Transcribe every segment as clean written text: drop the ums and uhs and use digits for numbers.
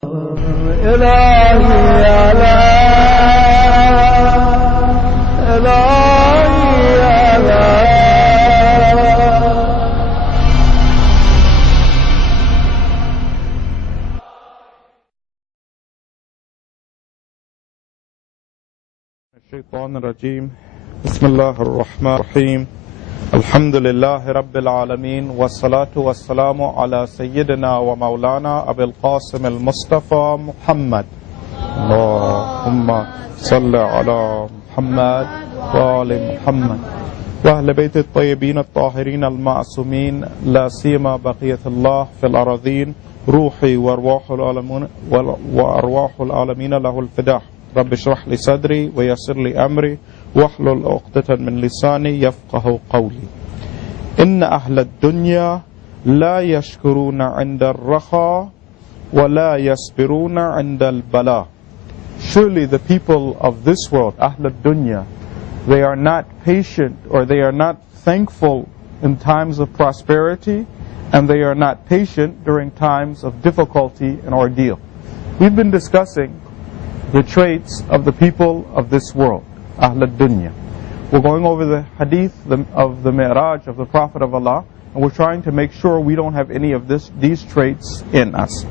الشيطان الرجيم بسم الله الرحمن الرحيم الحمد لله رب العالمين والصلاة والسلام على سيدنا ومولانا أبي القاسم المصطفى محمد اللهم صل على محمد وآل محمد وأهل بيت الطيبين الطاهرين المعصومين لا سيما بقية الله في الأراضين روحي وأرواح العالمين له الفداء رب اشرح لي صدري ويسر لي أمري واحلل عقدة من لساني يفقه قولي إن أهل الدنيا لا يشكرون عند الرخاء ولا يصبرون عند البلاء. Surely the people of this world, أهل الدنيا, they are not patient or they are not thankful in times of prosperity, and they are not patient during times of difficulty and ordeal. We've been discussing the traits of the people of this world, Ahl al-Dunya. We're going over the hadith of the Mi'raj of the Prophet of Allah, and we're trying to make sure we don't have any of these traits in us.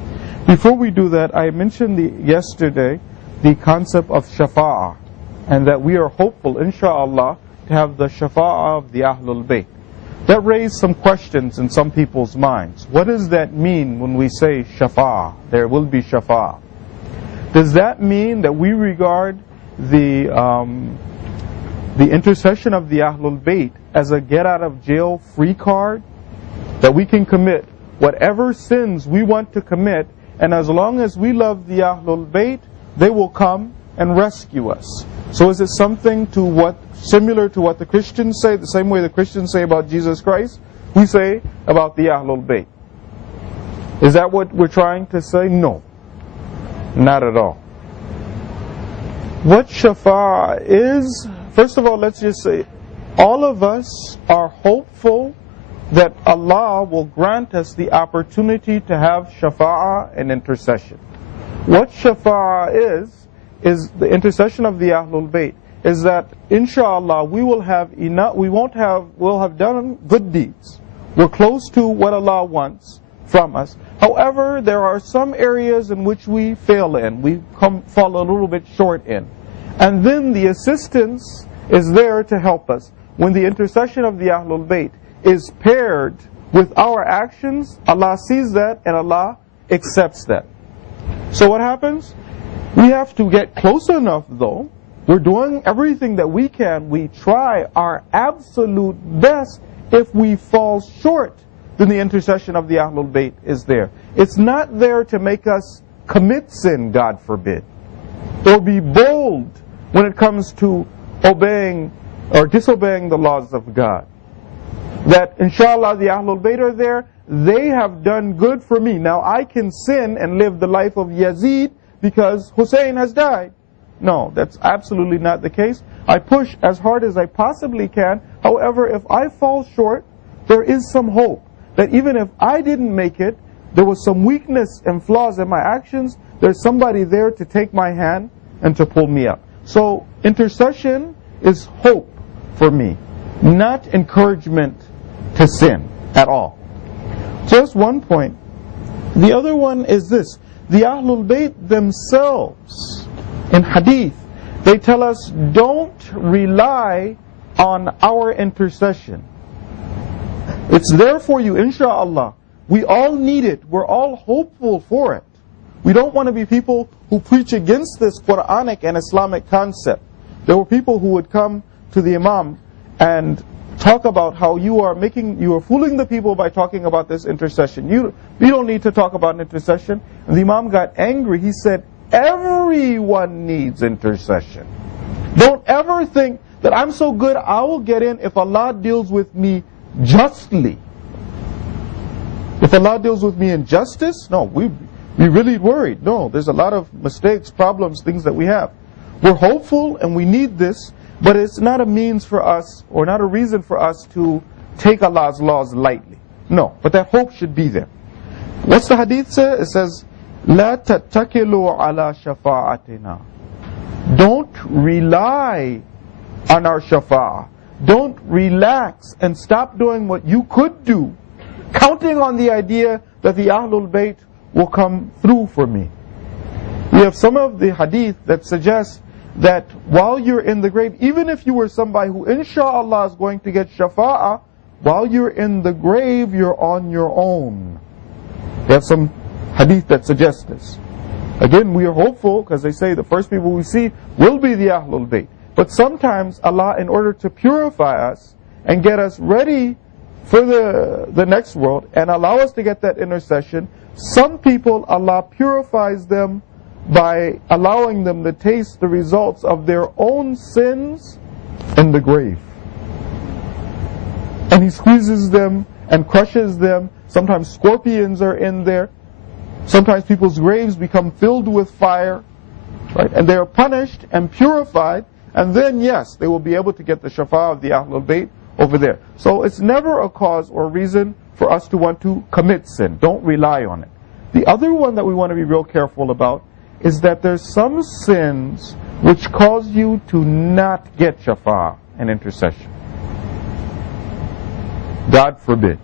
Before we do that, I mentioned yesterday the concept of Shafa'ah, and that we are hopeful, inshaAllah, to have the Shafa'ah of the Ahlul Bayt. That raised some questions in some people's minds. What does that mean when we say Shafa'ah? There will be Shafa'ah. Does that mean that we regard the intercession of the Ahlul Bayt as a get-out-of-jail free card? That we can commit whatever sins we want to commit, and as long as we love the Ahlul Bayt, they will come and rescue us. So is it something similar to what the Christians say, the same way the Christians say about Jesus Christ, we say about the Ahlul Bayt? Is that what we're trying to say? No. Not at all. What Shafa'ah is, first of all, let's just say, all of us are hopeful that Allah will grant us the opportunity to have Shafa'ah and intercession. What Shafa'ah is the intercession of the Ahlul Bayt, is that inshallah we will have enough, we'll have done good deeds. We're close to what Allah wants from us. However, there are some areas in which we fail in, we fall a little bit short in. And then the assistance is there to help us. When the intercession of the Ahlul Bayt is paired with our actions, Allah sees that and Allah accepts that. So what happens? We have to get close enough though. We're doing everything that we can. We try our absolute best. If we fall short, then the intercession of the Ahlul Bayt is there. It's not there to make us commit sin, God forbid, or be bold when it comes to obeying or disobeying the laws of God. That inshallah the Ahlul Bayt are there, they have done good for me. Now I can sin and live the life of Yazid because Hussein has died. No, that's absolutely not the case. I push as hard as I possibly can. However, if I fall short, there is some hope that even if I didn't make it, there was some weakness and flaws in my actions, there's somebody there to take my hand and to pull me up. So intercession is hope for me, not encouragement to sin at all. So that's one point. The other one is this. The Ahlul Bayt themselves, in hadith, they tell us, don't rely on our intercession. It's there for you, inshaAllah. We all need it. We're all hopeful for it. We don't want to be people who preach against this Quranic and Islamic concept. There were people who would come to the Imam and talk about how you are fooling the people by talking about this intercession. You don't need to talk about an intercession. And the Imam got angry. He said, everyone needs intercession. Don't ever think that I'm so good I will get in if Allah deals with me justly. If Allah deals with me in justice, no, we really worried. No, there's a lot of mistakes, problems, things that we have. We're hopeful and we need this, but it's not a means for us or not a reason for us to take Allah's laws lightly. No, but that hope should be there. What's the hadith say? It says, لا تتكلوا على شفاعتنا. Don't rely on our shafa'ah. Don't relax and stop doing what you could do, counting on the idea that the Ahlul Bayt will come through for me. We have some of the hadith that suggests that while you're in the grave, even if you were somebody who inshallah is going to get shafa'ah, while you're in the grave, you're on your own. We have some hadith that suggests this. Again, we are hopeful, because they say the first people we see will be the Ahlul Bayt. But sometimes Allah, in order to purify us and get us ready for the next world and allow us to get that intercession, some people, Allah purifies them by allowing them to taste the results of their own sins in the grave. And He squeezes them and crushes them. Sometimes scorpions are in there. Sometimes people's graves become filled with fire, right? And they are punished and purified, and then yes, they will be able to get the shafa'ah of the Ahlul Bayt over there. So it's never a cause or reason for us to want to commit sin. Don't rely on it. The other one that we want to be real careful about is that there's some sins which cause you to not get shafa'ah and intercession. God forbid.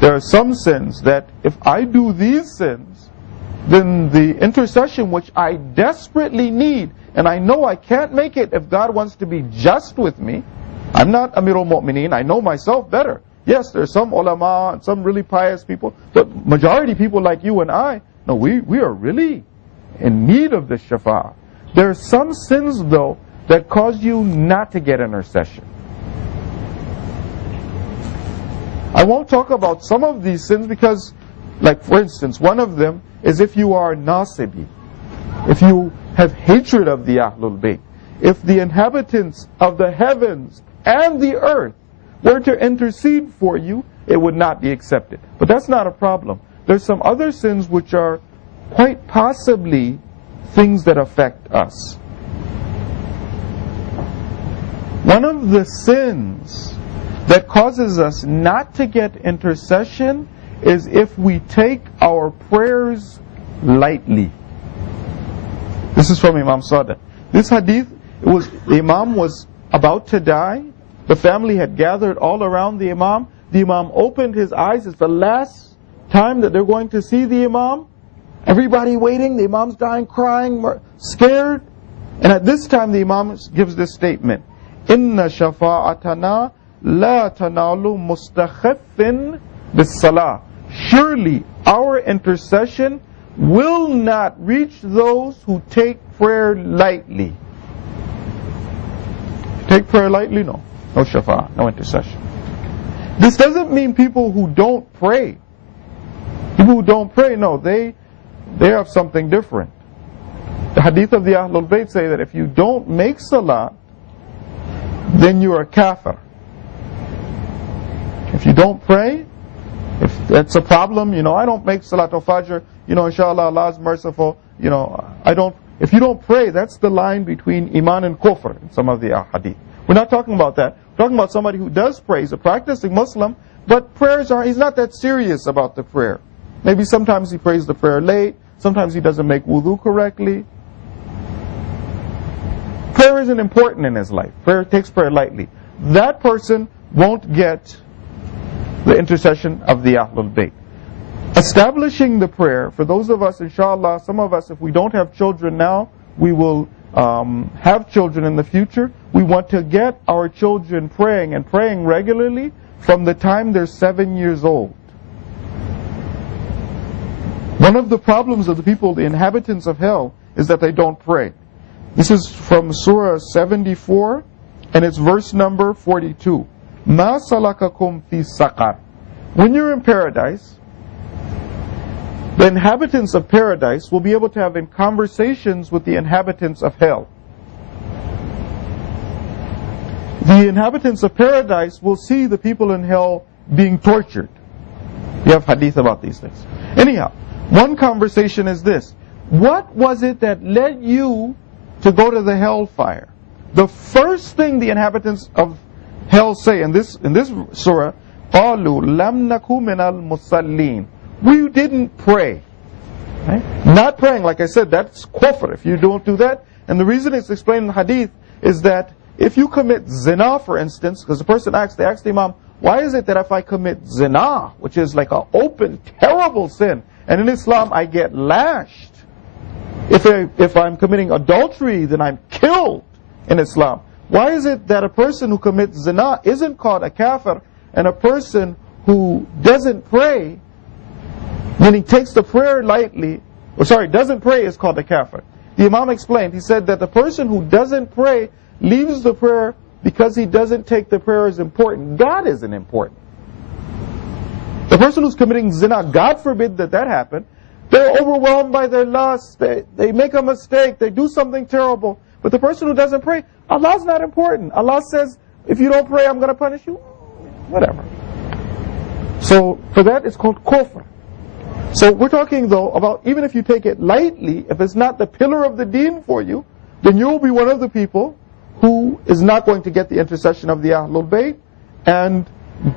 There are some sins that if I do these sins, then the intercession which I desperately need, and I know I can't make it if God wants to be just with me. I'm not Amirul Mu'mineen, I know myself better. Yes, there's some ulama and some really pious people, but majority people like you and I, no, we are really in need of this shafa'ah. There are some sins though that cause you not to get intercession. I won't talk about some of these sins because, like for instance, one of them is if you are nasibi, if you have hatred of the Ahlul Bayt, if the inhabitants of the heavens and the earth were to intercede for you, it would not be accepted. But that's not a problem. There's some other sins which are quite possibly things that affect us. One of the sins that causes us not to get intercession is if we take our prayers lightly. This is from Imam Sadiq. This hadith, the Imam was about to die. The family had gathered all around the Imam. The Imam opened his eyes. It's the last time that they're going to see the Imam. Everybody waiting. The Imam's dying, crying, scared. And at this time the Imam gives this statement. Inna shafa'atana la tanalu mustakhaffin bis-salah. Surely our intercession will not reach those who take prayer lightly. Take prayer lightly? No. No shafa'ah, no intercession. This doesn't mean people who don't pray. People who don't pray, no, they have something different. The hadith of the Ahlul Bayt say that if you don't make salah, then you are kafir. If you don't pray, if that's a problem, I don't make Salatul Fajr, inshallah Allah is merciful, if you don't pray, that's the line between Iman and Kufr in some of the hadith. We're not talking about that. We're talking about somebody who does pray. He's a practicing Muslim, but he's not that serious about the prayer. Maybe sometimes he prays the prayer late, sometimes he doesn't make wudu correctly. Prayer isn't important in his life. Prayer takes prayer lightly. That person won't get the intercession of the Ahlul Bayt. Establishing the prayer, for those of us, inshallah, some of us, if we don't have children now, we will have children in the future. We want to get our children praying and praying regularly from the time they're 7 years old. One of the problems of the people, the inhabitants of hell, is that they don't pray. This is from Surah 74, and it's verse number 42. مَا سَلَكَكُمْ فِي سَقَرٍ. When you're in paradise, the inhabitants of paradise will be able to have conversations with the inhabitants of hell. The inhabitants of paradise will see the people in hell being tortured. You have hadith about these things. Anyhow, one conversation is this. What was it that led you to go to the hellfire? The first thing the inhabitants of hell say in this surah, قَالُوا لَمْ نَكُ مِنَ الْمُصَلِّينَ. We didn't pray. Right? Not praying, like I said, that's kufr if you don't do that. And the reason it's explained in the hadith is that if you commit zina, for instance, because the person asked the Imam, why is it that if I commit zina, which is like an open, terrible sin, and in Islam I get lashed, if I'm committing adultery, then I'm killed in Islam. Why is it that a person who commits zina isn't called a kafir, and a person who doesn't pray, meaning takes the prayer lightly, doesn't pray, is called a kafir? The Imam explained, he said that the person who doesn't pray leaves the prayer because he doesn't take the prayer as important. God isn't important. The person who's committing zina, God forbid that happen, they're overwhelmed by their lust, they make a mistake, they do something terrible. But the person who doesn't pray, Allah's not important. Allah says, if you don't pray, I'm going to punish you. Whatever. So, for that, it's called kufr. So, we're talking, though, about even if you take it lightly, if it's not the pillar of the deen for you, then you'll be one of the people who is not going to get the intercession of the Ahlul Bayt. And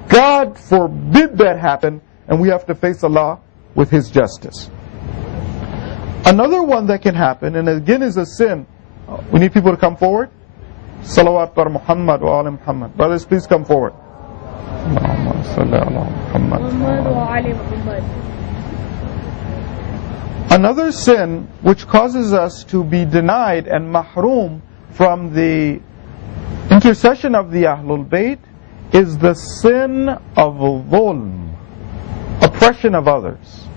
God forbid that happen, and we have to face Allah with His justice. Another one that can happen, and again is a sin. We need people to come forward. Salawat par Muhammad wa ali Muhammad. Brothers, please come forward. Another sin which causes us to be denied and mahroom from the intercession of the Ahlul Bayt is the sin of dhulm, oppression of others.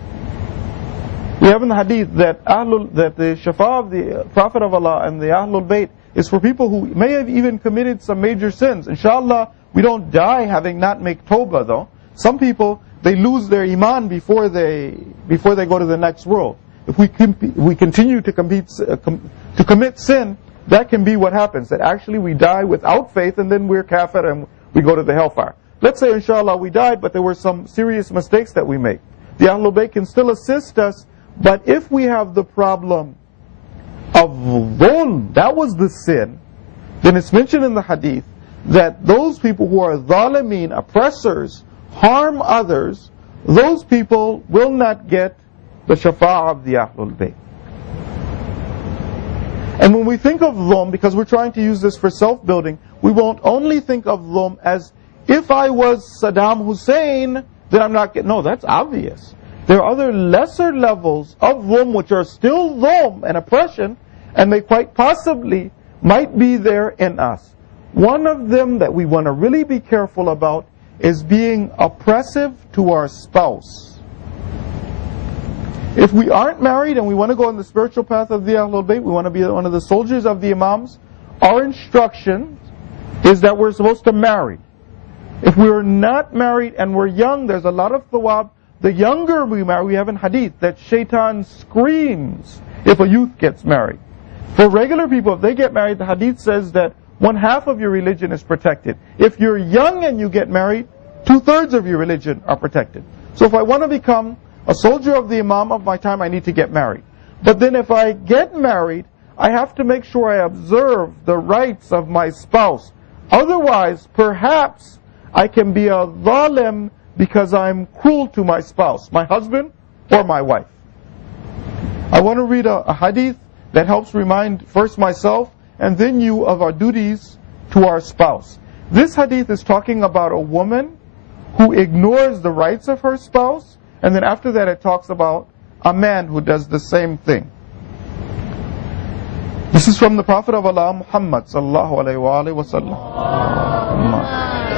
We have in the hadith that the Shaafaat of the Prophet of Allah and the Ahlul Bayt is for people who may have even committed some major sins. Inshallah, we don't die having not make tawbah though. Some people, they lose their iman before they go to the next world. If we continue to commit sin, that can be what happens. That actually we die without faith and then we're kafir and we go to the hellfire. Let's say inshallah we died, but there were some serious mistakes that we make. The Ahlul Bayt can still assist us, but if we have the problem of dhulm, that was the sin, then it's mentioned in the hadith that those people who are zalimeen, oppressors, harm others, those people will not get the shafa'ah of the Ahlul Bayt. And when we think of dhulm, because we're trying to use this for self-building, we won't only think of dhulm as if I was Saddam Hussein, then I'm not getting. No, that's obvious. There are other lesser levels of dhulm which are still dhulm and oppression, and they quite possibly might be there in us. One of them that we want to really be careful about is being oppressive to our spouse. If we aren't married and we want to go on the spiritual path of the Ahlul Bayt, we want to be one of the soldiers of the Imams, our instruction is that we're supposed to marry. If we're not married and we're young, there's a lot of thawab. The younger we marry, we have in hadith that shaitan screams if a youth gets married. For regular people, if they get married, the hadith says that 1/2 of your religion is protected. If you're young and you get married, 2/3 of your religion are protected. So if I want to become a soldier of the Imam of my time, I need to get married. But then if I get married, I have to make sure I observe the rights of my spouse. Otherwise, perhaps I can be a zalim because I'm cruel to my spouse, my husband or my wife. I want to read a hadith that helps remind first myself and then you of our duties to our spouse. This hadith is talking about a woman who ignores the rights of her spouse, and then after that it talks about a man who does the same thing. This is from the Prophet of Allah, Muhammad sallallahu alayhi wa sallam.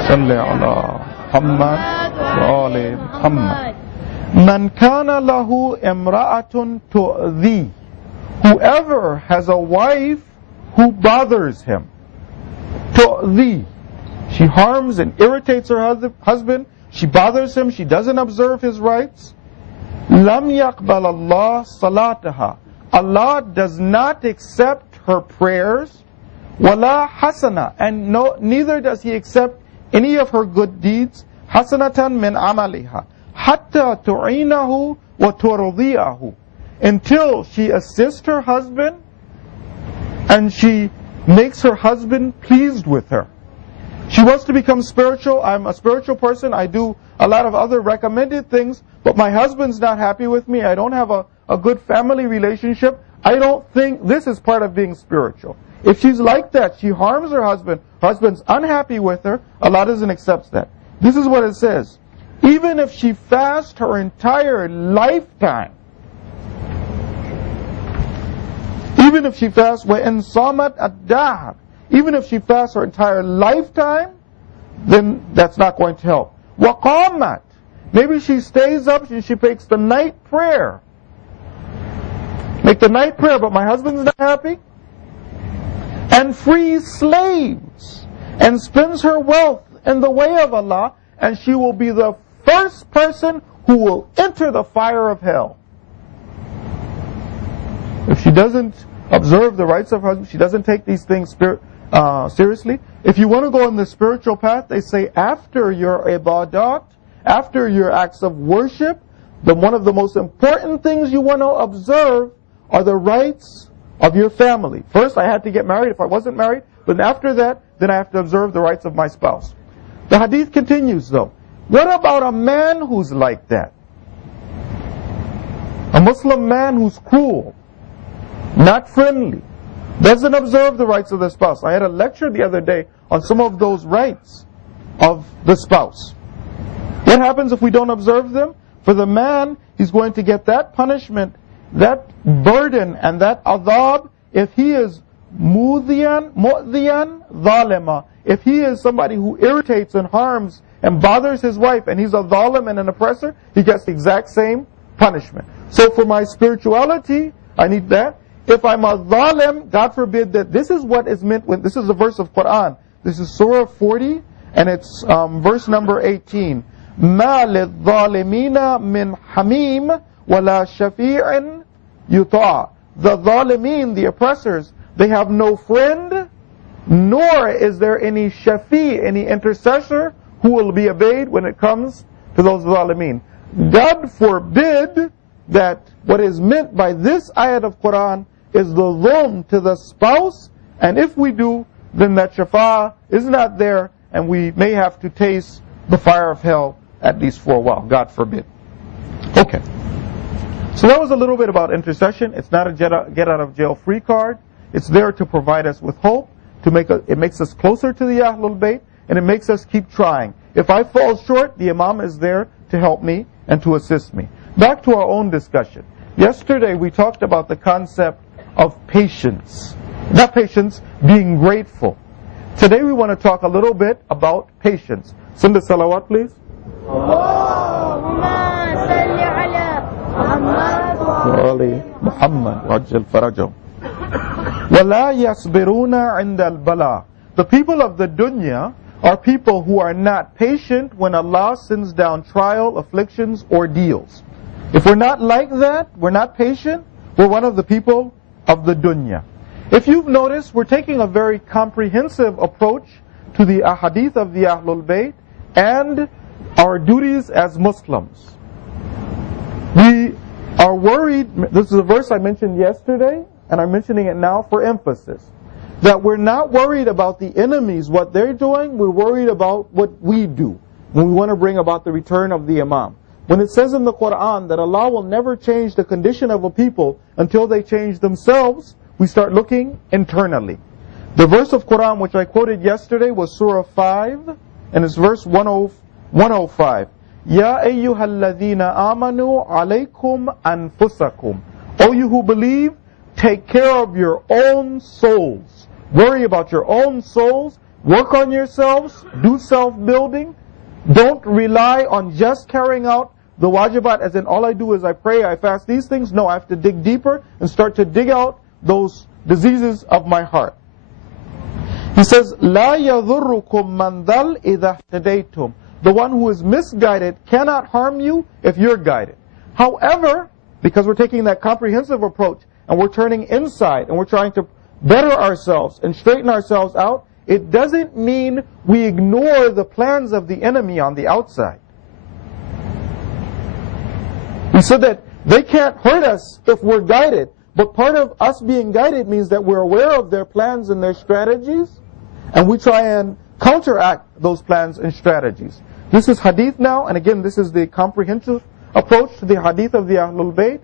Salli ala Muhammad wa ali Muhammad. Man kana lahu imra'atun tu'dhi. Whoever has a wife who bothers him. Tu'dhi. She harms and irritates her husband. She bothers him. She doesn't observe his rights. Lam yaqbal Allah salataha. Allah does not accept her prayers. Wala hasana. And neither does He accept any of her good deeds. Hasanatan min amaliha. Hatta tu'inahu wa turdiyahu. Until she assists her husband and she makes her husband pleased with her. She wants to become spiritual. I'm a spiritual person. I do a lot of other recommended things, but my husband's not happy with me. I don't have a a good family relationship, I don't think this is part of being spiritual. If she's like that, she harms her husband's unhappy with her, Allah doesn't accept that. This is what it says. Even if she fasts her entire lifetime, even if she fasts, وَإِن صَامَتْ الدَّهْرَ, even if she fasts her entire lifetime, then that's not going to help. وَقَامَتْ, maybe she stays up and she makes the night prayer. Make the night prayer, but my husband's not happy. And frees slaves and spends her wealth in the way of Allah, and she will be the first person who will enter the fire of hell. If she doesn't observe the rights of her husband, she doesn't take these things seriously. If you want to go on the spiritual path, they say after your ibadat, after your acts of worship, one of the most important things you want to observe are the rights of your family. First, I had to get married if I wasn't married, but after that, then I have to observe the rights of my spouse. The hadith continues though. What about a man who's like that? A Muslim man who's cruel, not friendly, doesn't observe the rights of the spouse. I had a lecture the other day on some of those rights of the spouse. What happens if we don't observe them? For the man, he's going to get that punishment, that burden, and that adhab if he is mu'dhiyan, zalima. If he is somebody who irritates and harms and bothers his wife, and he's a zalim and an oppressor, he gets the exact same punishment. So for my spirituality, I need that. If I'm a zalim, God forbid that this is what is meant when, this is a verse of Quran. This is Surah 40, and it's verse number 18. مَا لِلظَّالِمِينَ مِنْ حَمِيمٍ وَلَا شَفِيعٍ يُطَاعٍ. The zalimeen, the oppressors, they have no friend, nor is there any shafi, any intercessor who will be obeyed when it comes to those zalimeen. God forbid that what is meant by this ayat of Quran is the dhulm to the spouse, and if we do, then that shafa is not there, and we may have to taste the fire of hell at least for a while, God forbid. Okay. So that was a little bit about intercession. It's not a get out of jail free card. It's there to provide us with hope, it makes us closer to the Ahlul Bayt, and it makes us keep trying. If I fall short, the Imam is there to help me and to assist me. Back to our own discussion. Yesterday we talked about the concept of patience. Not patience, being grateful. Today we want to talk a little bit about patience. Send the salawat, please. Muhammad wajjal farajahum. وَلَا يَصْبِرُونَ عِنْدَ الْبَلَاءِ. The people of the dunya are people who are not patient when Allah sends down trial, afflictions, ordeals. If we're not like that, we're not patient, we're one of the people of the dunya. If you've noticed, we're taking a very comprehensive approach to the ahadith of the Ahlul Bayt and our duties as Muslims. We are worried, this is a verse I mentioned yesterday, and I'm mentioning it now for emphasis, that we're not worried about the enemies, what they're doing, we're worried about what we do when we want to bring about the return of the Imam. When it says in the Quran that Allah will never change the condition of a people until they change themselves, we start looking internally. The verse of Quran which I quoted yesterday was Surah 5, and it's verse 105. Ya ayyuhalladhina amanu alaykum anfusakum. O you who believe, take care of your own souls. Worry about your own souls. Work on yourselves. Do self-building. Don't rely on just carrying out the wajibat, as in all I do is I pray, I fast, these things. No, I have to dig deeper and start to dig out those diseases of my heart. He says, لا يضركم من ضل إذا اهتديتم. The one who is misguided cannot harm you if you're guided. However, because we're taking that comprehensive approach and we're turning inside and we're trying to better ourselves and straighten ourselves out, it doesn't mean we ignore the plans of the enemy on the outside. We said that they can't hurt us if we're guided, but part of us being guided means that we're aware of their plans and their strategies, and we try and counteract those plans and strategies. This is hadith now, and again this is the comprehensive approach to the hadith of the Ahlul Bayt.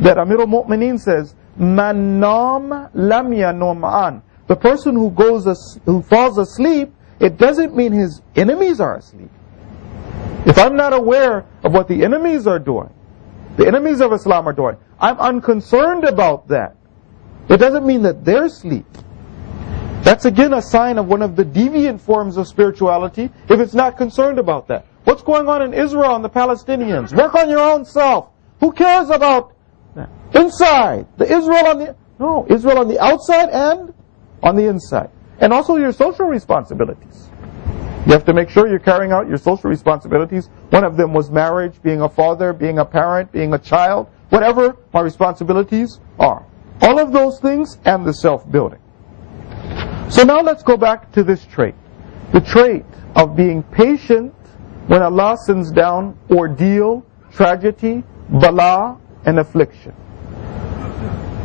that Amir al-Mu'mineen says, Man nam lam yanum an. The person who falls asleep, it doesn't mean his enemies are asleep. If I'm not aware of what the enemies are doing, the enemies of Islam are doing, I'm unconcerned about that. It doesn't mean that they're asleep. That's again a sign of one of the deviant forms of spirituality if it's not concerned about that. What's going on in Israel and the Palestinians? Work on your own self. Who cares about that? Inside. Israel on the outside and on the inside. And also your social responsibilities. You have to make sure you're carrying out your social responsibilities. One of them was marriage, being a father, being a parent, being a child, whatever my responsibilities are. All of those things and the self-building. So now let's go back to this trait. The trait of being patient when Allah sends down ordeal, tragedy, bala, and affliction.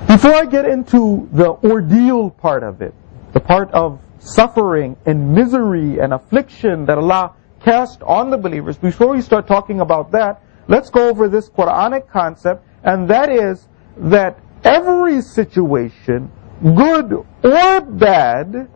Before I get into the ordeal part of it, the part of suffering and misery and affliction that Allah cast on the believers, before we start talking about that, let's go over this Quranic concept, and that is that every situation, good or bad,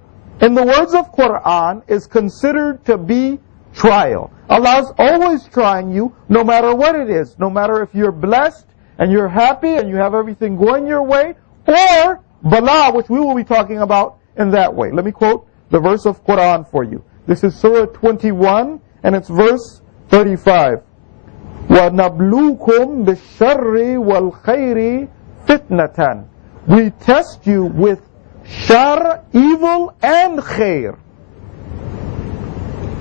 in the words of Quran, is considered to be trial. Allah's always trying you, no matter what it is, no matter if you're blessed and you're happy and you have everything going your way, or bala, which we will be talking about in that way. Let me quote the verse of Quran for you. This is Surah 21 and it's verse 35. وَنَبْلُوكُمْ بِالشَّرِّ وَالْخَيْرِ فِتْنَةً. We test you with shar, evil, and khair.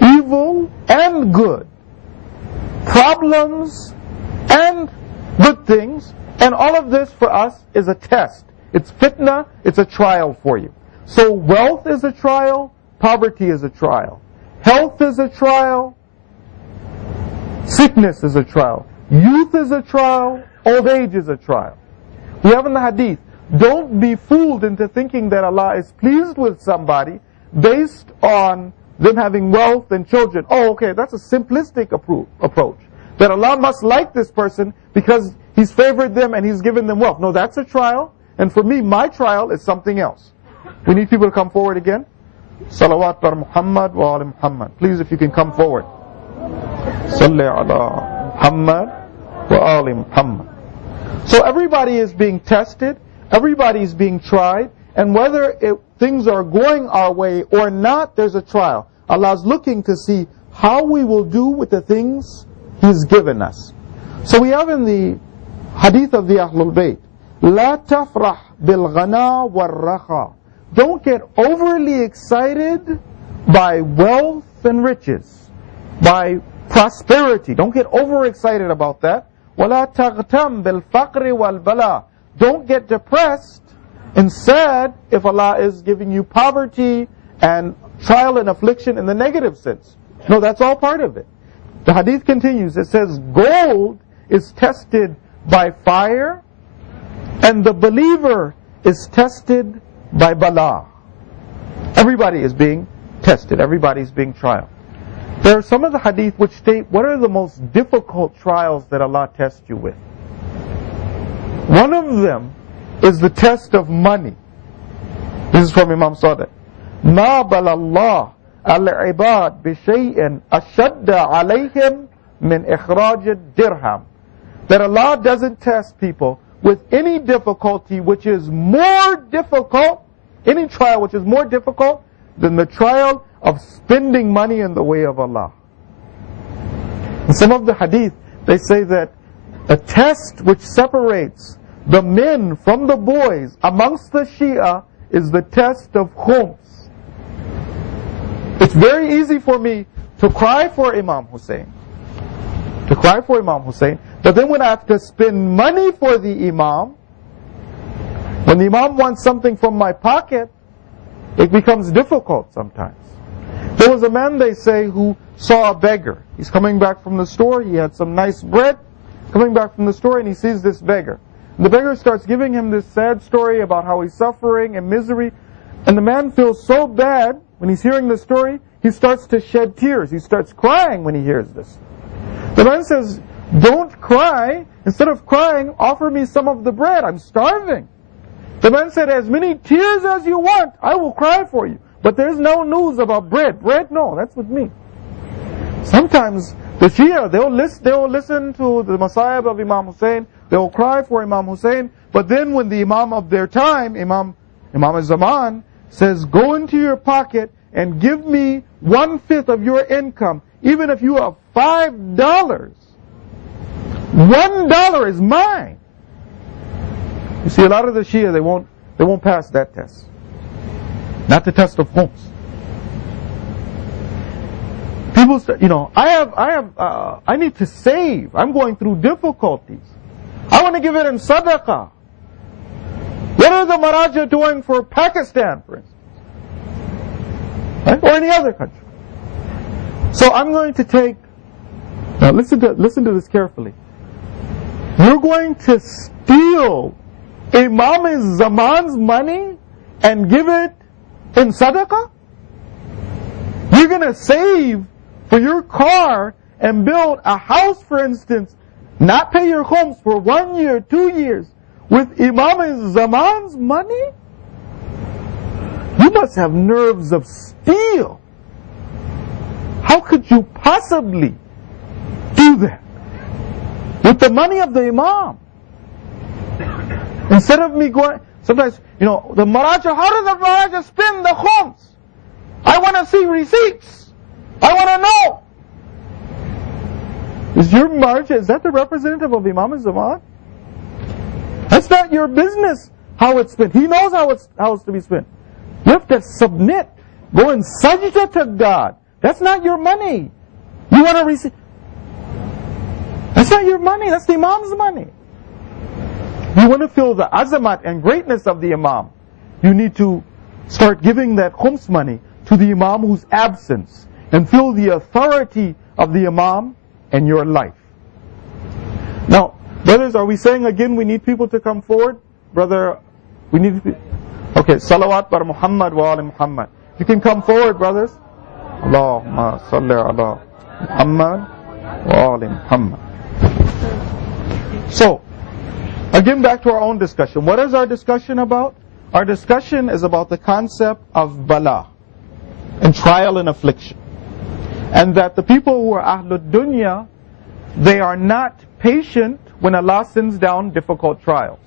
Evil and good. Problems and good things. And all of this for us is a test. It's fitna, it's a trial for you. So wealth is a trial, poverty is a trial. Health is a trial, sickness is a trial. Youth is a trial, old age is a trial. We have in the hadith, don't be fooled into thinking that Allah is pleased with somebody based on them having wealth and children. Oh, okay, that's a simplistic approach. That Allah must like this person because He's favored them and He's given them wealth. No, that's a trial. And for me, my trial is something else. We need people to come forward again. Salawat bar Muhammad wa ali Muhammad. Please, if you can come forward. Salli ala Muhammad wa ali Muhammad. So everybody is being tested. Everybody is being tried. And whether things are going our way or not, there's a trial. Allah's looking to see how we will do with the things He's given us. So we have in the hadith of the Ahlul Bayt, لا تفرح بالغنى والرخاء. Don't get overly excited by wealth and riches, by prosperity. Don't get overexcited about that. ولا تغتم بالفقر والبلاء. Don't get depressed and sad if Allah is giving you poverty and trial and affliction in the negative sense. No, that's all part of it. The hadith continues. It says, gold is tested by fire, and the believer is tested by bala. Everybody is being tested. Everybody is being tried. There are some of the hadith which state what are the most difficult trials that Allah tests you with. One of them is the test of money. This is from Imam Sadiq. مَا بَلَ اللَّهِ الْعِبَادِ بِشَيْءٍ أَشَدَّ عَلَيْهِمْ مِنْ إِخْرَاجِ الدِّرْهَمِ. That Allah doesn't test people with any difficulty which is more difficult, any trial which is more difficult than the trial of spending money in the way of Allah. In some of the hadith, they say that a test which separates the men from the boys amongst the Shia is the test of khums. It's very easy for me to cry for Imam Hussein. But then when I have to spend money for the Imam, when the Imam wants something from my pocket, it becomes difficult sometimes. There was a man, they say, who saw a beggar. He's coming back from the store, he had some nice bread, coming back from the store, and he sees this beggar. And the beggar starts giving him this sad story about how he's suffering and misery, and the man feels so bad when he's hearing the story, he starts to shed tears. He starts crying when he hears this. The man says, don't cry. Instead of crying, offer me some of the bread. I'm starving. The man said, as many tears as you want, I will cry for you. But there's no news about bread. Bread, no, that's with me. Sometimes the Shia, they'll listen to the Masayib of Imam Hussein, they'll cry for Imam Hussein, but then when the Imam of their time, Imam al-Zaman, says, go into your pocket and give me 1/5 of your income, even if you have $5, $1 is mine. You see, a lot of the Shia, they won't pass that test. Not the test of khums. People say, I need to save. I'm going through difficulties. I want to give it in sadaqah. What are the Maraja doing for Pakistan, for instance? Right? Or any other country. So I'm going to take, now listen to this carefully. You're going to steal Imam Zaman's money and give it in sadaqah? You're going to save for your car and build a house, for instance, not pay your khums for 1 year, 2 years, with Imam Zaman's money? You must have nerves of steel. How could you possibly do that with the money of the Imam? Instead of me going, sometimes, the Maraja, how does the Maraja spend the khums? I want to see receipts. I want to know. Is your Maraja, is that the representative of Imam Zaman? That's not your business how it's spent. He knows how it's to be spent. You have to submit. Go and sajda to God. That's not your money. You want to receive. That's not your money. That's the Imam's money. You want to feel the azamat and greatness of the Imam. You need to start giving that khums money to the Imam who's absent and feel the authority of the Imam in your life. Now, brothers, are we saying again we need people to come forward? Brother, we need to... Okay, salawat bar Muhammad wa ali Muhammad. You can come forward, brothers. Allahumma salli ala Muhammad wa ali Muhammad. So, again back to our own discussion. What is our discussion about? Our discussion is about the concept of bala, and trial and affliction. And that the people who are ahlud dunya, they are not patient when Allah sends down difficult trials.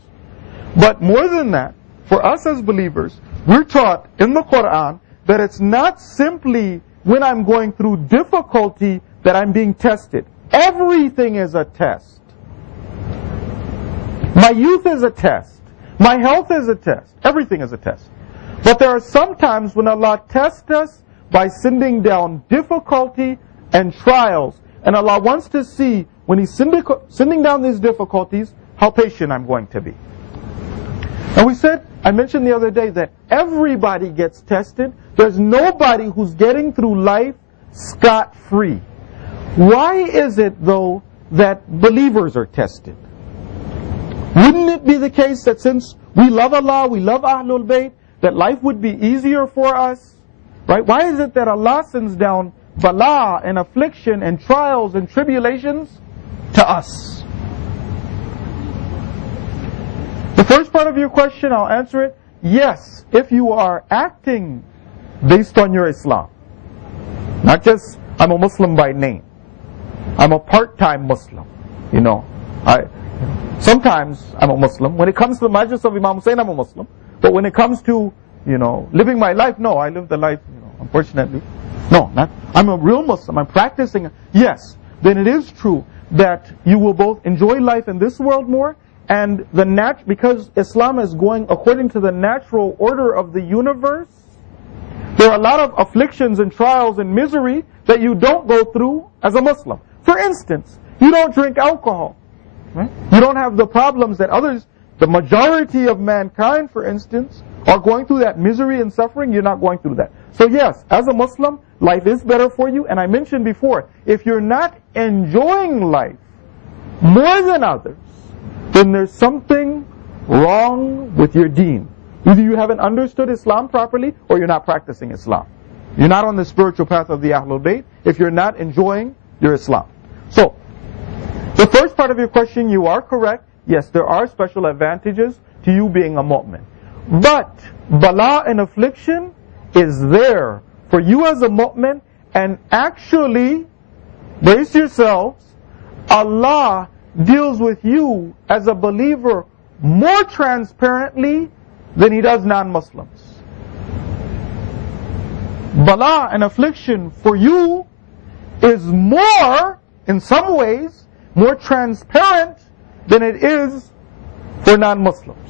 But more than that, for us as believers, we're taught in the Quran that it's not simply when I'm going through difficulty that I'm being tested. Everything is a test. My youth is a test. My health is a test. Everything is a test. But there are some times when Allah tests us by sending down difficulty and trials. And Allah wants to see, when He's sending down these difficulties, how patient I'm going to be. And I mentioned the other day that everybody gets tested. There's nobody who's getting through life scot-free. Why is it, though, that believers are tested? Wouldn't it be the case that since we love Allah, we love Ahlul Bayt, that life would be easier for us? Right? Why is it that Allah sends down bala and affliction and trials and tribulations to us? The first part of your question, I'll answer it. Yes, if you are acting based on your Islam. Not just, I'm a Muslim by name. I'm a part-time Muslim. Sometimes I'm a Muslim. When it comes to the majlis of Imam Hussein, I'm a Muslim. But when it comes to, living my life, no, I live the life, unfortunately. No, I'm a real Muslim. I'm practicing. Yes, then it is true that you will both enjoy life in this world more, and because Islam is going according to the natural order of the universe, there are a lot of afflictions and trials and misery that you don't go through as a Muslim. For instance, you don't drink alcohol. Right? You don't have the problems that others, the majority of mankind, for instance, are going through that misery and suffering. You're not going through that. So yes, as a Muslim, life is better for you. And I mentioned before, if you're not enjoying life more than others, then there's something wrong with your deen. Either you haven't understood Islam properly, or you're not practicing Islam. You're not on the spiritual path of the Ahlul Bayt if you're not enjoying your Islam. So, The first part of your question, you are correct. Yes, there are special advantages to you being a mu'min. But bala and affliction is there for you as a mu'min, and actually, brace yourselves, Allah deals with you as a believer more transparently than He does non-Muslims. Bala and affliction for you is more, in some ways, more transparent than it is for non-Muslims.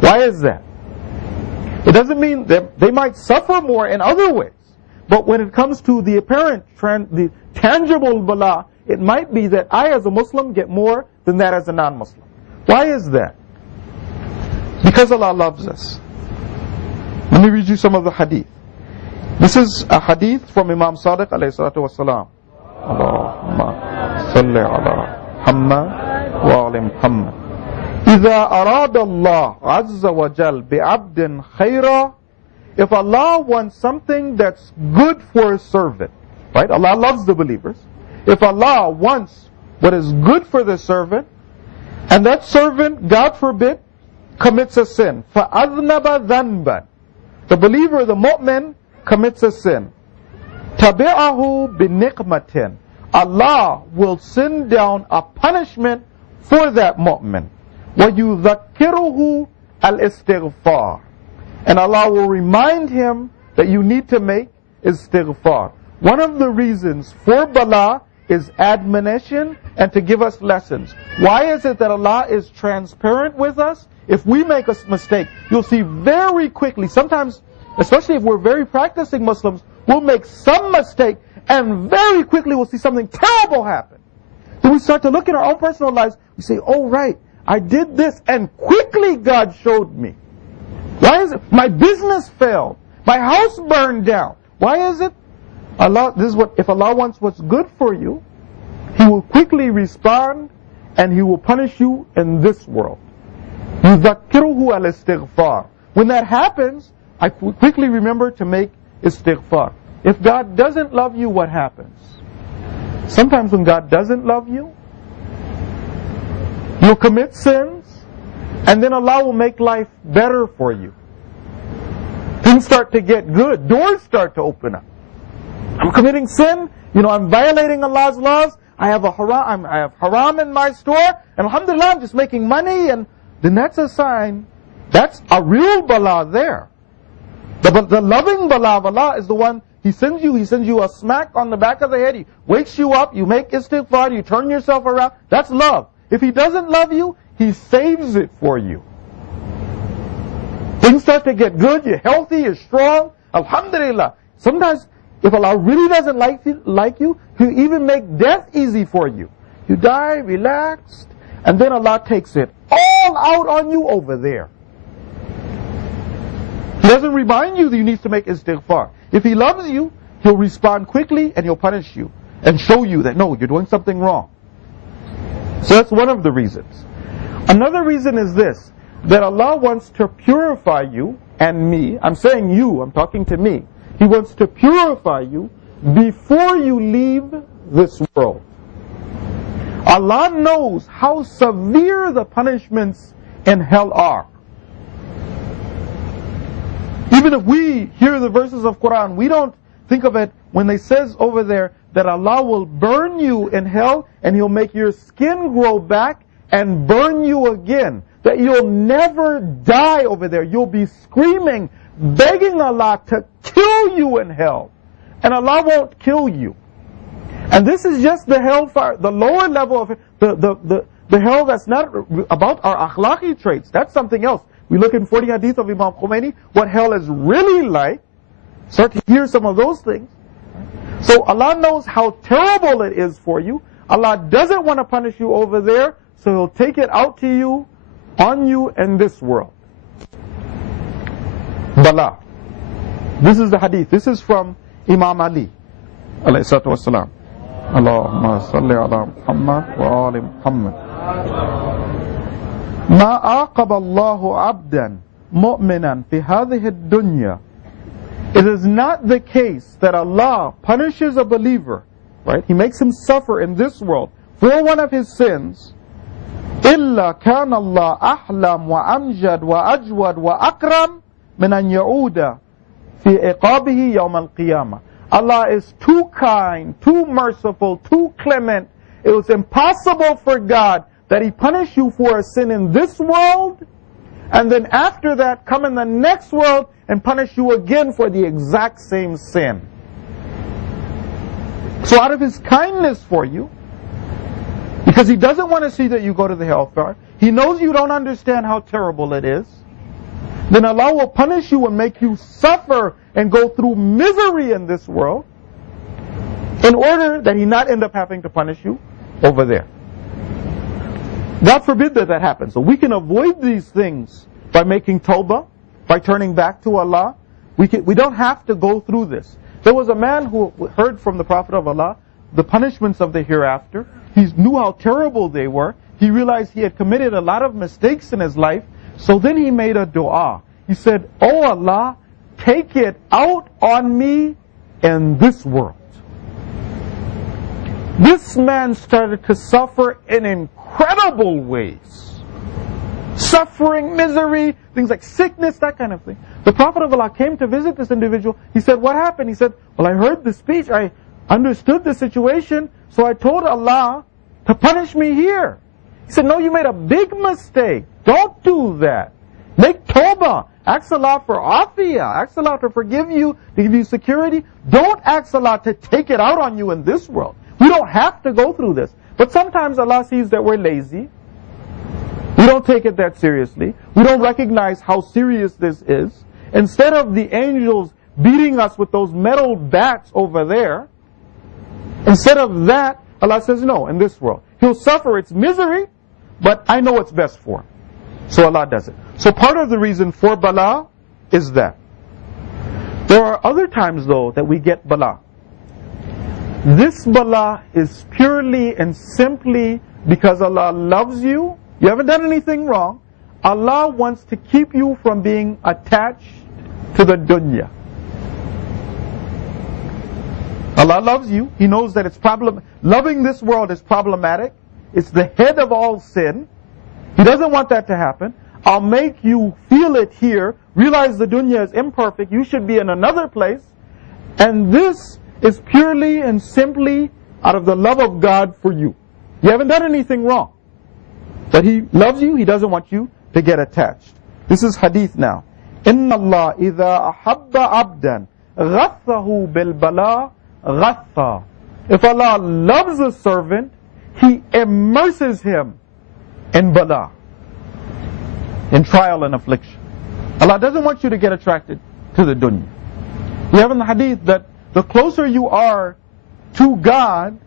Why is that? It doesn't mean that they might suffer more in other ways, but when it comes to the apparent, the tangible bala, it might be that I as a Muslim get more than that as a non-Muslim. Why is that? Because Allah loves us. Let me read you some of the hadith. This is a hadith from Imam Sadiq alayhi salatu wasalam. Allahumma salli ala Muhammad wa ali Muhammad. إذا أراد الله عز وجل بعبد خيرا. If Allah wants something that's good for a servant, right? Allah loves the believers. If Allah wants what is good for the servant, and that servant, God forbid, commits a sin, فَأَذْنَبَ ذَنْبًا, the believer, the mu'min, commits a sin, تَبِعَهُ بِنِقْمَةٍ, Allah will send down a punishment for that mu'min. وَيُذَكِّرُهُ الْإِسْتِغْفَارِ, and Allah will remind him that you need to make istighfar. One of the reasons for bala is admonition and to give us lessons. Why is it that Allah is transparent with us? If we make a mistake, you'll see very quickly, sometimes, especially if we're very practicing Muslims, we'll make some mistake and very quickly we'll see something terrible happen. Then we start to look at our own personal lives, we say, oh right, I did this and quickly God showed me. Why is it? My business failed. My house burned down. Why is it? Allah, this is what, if Allah wants what's good for you, He will quickly respond and He will punish you in this world. يُذَكِّرُهُ الْإِسْتِغْفَارِ. When that happens, I quickly remember to make istighfar. If God doesn't love you, what happens? Sometimes when God doesn't love you, you'll commit sins, and then Allah will make life better for you. Things start to get good. Doors start to open up. I'm committing sin. I'm violating Allah's laws. I have haram in my store. And alhamdulillah, I'm just making money. And then that's a sign. That's a real bala there. The loving bala of Allah is the one He sends you a smack on the back of the head. He wakes you up. You make istighfar. You turn yourself around. That's love. If He doesn't love you, He saves it for you. Things start to get good. You're healthy. You're strong. Alhamdulillah. Sometimes, if Allah really doesn't like you, He'll even make death easy for you. You die relaxed, and then Allah takes it all out on you over there. He doesn't remind you that you need to make istighfar. If He loves you, He'll respond quickly and He'll punish you and show you that no, you're doing something wrong. So that's one of the reasons. Another reason is this, that Allah wants to purify you and me. I'm saying you, I'm talking to me. He wants to purify you before you leave this world. Allah knows how severe the punishments in hell are. Even if we hear the verses of Quran, we don't think of it when they says over there that Allah will burn you in hell and He'll make your skin grow back and burn you again. That you'll never die over there. You'll be screaming, begging Allah to kill you in hell. And Allah won't kill you. And this is just the hellfire, the lower level of the hell that's not about our akhlaqi traits. That's something else. We look in 40 hadith of Imam Khomeini, what hell is really like. Start to hear some of those things. So Allah knows how terrible it is for you. Allah doesn't want to punish you over there, so He'll take it out to you, on you in this world. Bala. This is the hadith. This is from Imam Ali alayhi salatu wassalam. Allahumma salli ala Muhammad wa ali Muhammad. ما عاقب الله عبدا مؤمنا في هذه الدنيا. It is not the case that Allah punishes a believer, right? He makes him suffer in this world for one of his sins, إِلَّا كَانَ اللَّهُ أَحْلَمْ وَأَمْجَدْ وَأَجْوَدْ وَأَكْرَمْ مِنْ أَنْ يَعُودَ فِي عِقَابِهِ يَوْمَ الْقِيَامَةِ. Allah is too kind, too merciful, too clement. It was impossible for God that He punish you for a sin in this world, and then after that come in the next world and punish you again for the exact same sin. So out of His kindness for you, because He doesn't want to see that you go to the hellfire, He knows you don't understand how terrible it is, then Allah will punish you and make you suffer and go through misery in this world in order that He not end up having to punish you over there. God forbid that that happens. So we can avoid these things by making tawbah, by turning back to Allah. We don't have to go through this. There was a man who heard from the Prophet of Allah the punishments of the hereafter. He knew how terrible they were. He realized he had committed a lot of mistakes in his life. So then he made a dua. He said, "Oh Allah, take it out on me in this world." This man started to suffer in incredible ways. Suffering, misery, things like sickness, that kind of thing. The Prophet of Allah came to visit this individual. He said, "What happened?" He said, "Well, I heard the speech. I understood the situation. So I told Allah to punish me here." He said, "No, you made a big mistake. Don't do that. Make tawbah. Ask Allah for afiyah. Ask Allah to forgive you, to give you security. Don't ask Allah to take it out on you in this world. We don't have to go through this." But sometimes Allah sees that we're lazy. We don't take it that seriously. We don't recognize how serious this is. Instead of the angels beating us with those metal bats over there, instead of that, Allah says, "No, in this world. He'll suffer its misery, but I know what's best for him." So Allah does it. So part of the reason for bala is that. There are other times though that we get bala. This bala is purely and simply because Allah loves you. You haven't done anything wrong. Allah wants to keep you from being attached to the dunya. Allah loves you. He knows that it's loving this world is problematic. It's the head of all sin. He doesn't want that to happen. I'll make you feel it here. Realize the dunya is imperfect. You should be in another place. And this is purely and simply out of the love of God for you. You haven't done anything wrong. But He loves you. He doesn't want you to get attached. This is hadith now. إِنَّ اللَّهَ إِذَا أَحَبَّ عَبْدًا غَثَّهُ بِالْبَلَاءِ غَثَّا. If Allah loves a servant, He immerses him in bala, in trial and affliction. Allah doesn't want you to get attracted to the dunya. We have in the hadith that the closer you are to God,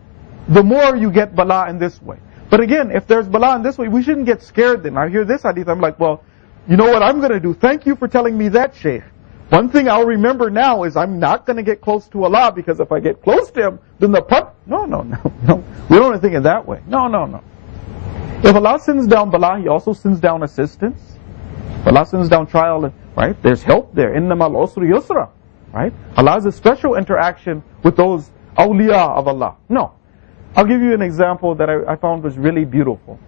the more you get bala in this way. But again, if there's bala in this way, we shouldn't get scared then. I hear this hadith, I'm like, well, you know what I'm going to do? Thank you for telling me that, Shaykh. One thing I'll remember now is I'm not going to get close to Allah, because if I get close to Him, then the No. We don't think it that way. No. If Allah sends down bala, He also sends down assistance. If Allah sends down trial, right? There's help there. Innamal usri yusra. Right? Allah has a special interaction with those awliya of Allah. No. I'll give you an example that I found was really beautiful.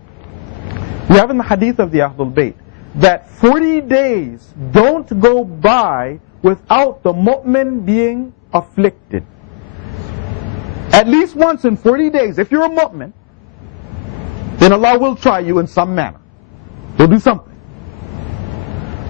We have in the hadith of the Ahlul Bayt that 40 days don't go by without the mu'min being afflicted. At least once in 40 days, if you're a mu'min, then Allah will try you in some manner. He'll do something.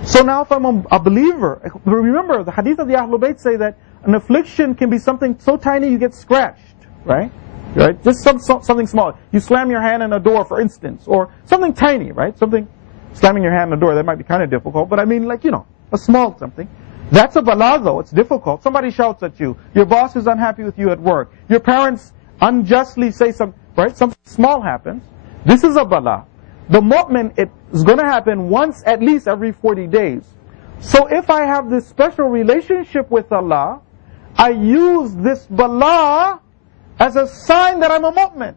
So now if I'm a believer, remember the hadith of the Ahlul Bayt say that an affliction can be something so tiny you get scratched, right? Right? Just something small. You slam your hand in a door, for instance, or something tiny, right? Something, slamming your hand in a door, that might be kind of difficult, but I mean, like, a small something. That's a bala though, it's difficult. Somebody shouts at you. Your boss is unhappy with you at work. Your parents unjustly say something, right? Something small happens. This is a bala. The mu'min, it is going to happen once at least every 40 days. So if I have this special relationship with Allah, I use this bala as a sign that I'm a mu'min.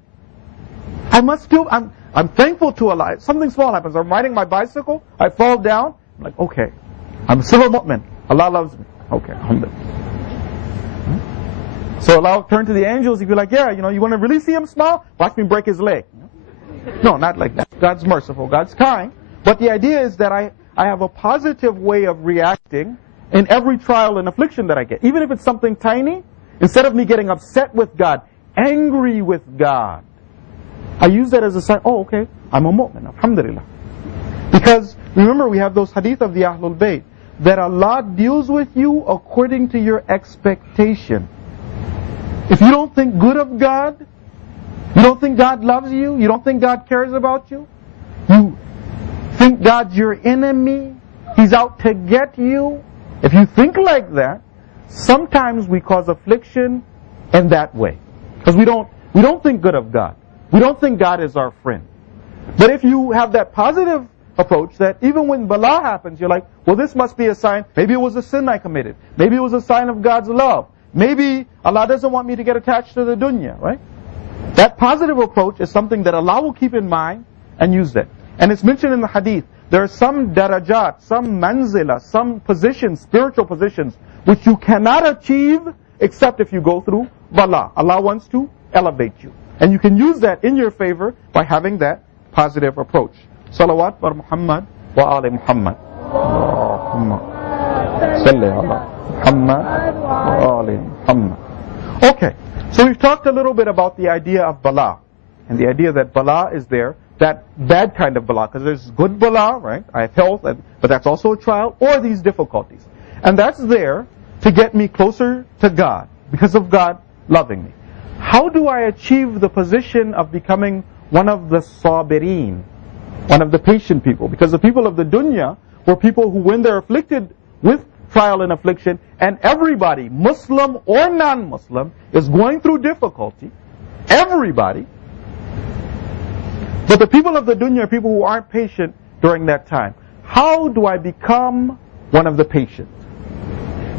I must do, I'm thankful to Allah. Something small happens. I'm riding my bicycle, I fall down. I'm like, okay, I'm still a mu'min. Allah loves me. Okay, alhamdulillah. So Allah turn to the angels, he'd be like, yeah, you want to really see him smile? Watch me break his leg. No, not like that. God's merciful, God's kind. But the idea is that I have a positive way of reacting in every trial and affliction that I get. Even if it's something tiny, instead of me getting upset with God, angry with God, I use that as a sign, oh, okay, I'm a mu'min, alhamdulillah. Because, remember, we have those hadith of the Ahlul Bayt, that Allah deals with you according to your expectation. If you don't think good of God, you don't think God loves you, you don't think God cares about you, you think God's your enemy, He's out to get you, if you think like that, sometimes we cause affliction in that way. Because we don't think good of God. We don't think God is our friend. But if you have that positive approach, that even when bala happens, you're like, well, this must be a sign. Maybe it was a sin I committed. Maybe it was a sign of God's love. Maybe Allah doesn't want me to get attached to the dunya, right? That positive approach is something that Allah will keep in mind and use that. And it's mentioned in the hadith, there are some darajat, some manzila, some positions, spiritual positions, which you cannot achieve except if you go through bala. Allah wants to elevate you. And you can use that in your favor by having that positive approach. Salawat wa Muhammad wa ali Muhammad. Allahumma salli ala Muhammad wa ali Muhammad. Okay, so we've talked a little bit about the idea of bala. And the idea that bala is there, that bad kind of bala, because there's good bala, right? I have health, but that's also a trial, or these difficulties. And that's there to get me closer to God, because of God loving me. How do I achieve the position of becoming one of the sabirin, one of the patient people? Because the people of the dunya were people who, when they're afflicted with trial and affliction, and everybody, Muslim or non-Muslim, is going through difficulty, everybody. But the people of the dunya are people who aren't patient during that time. How do I become one of the patient?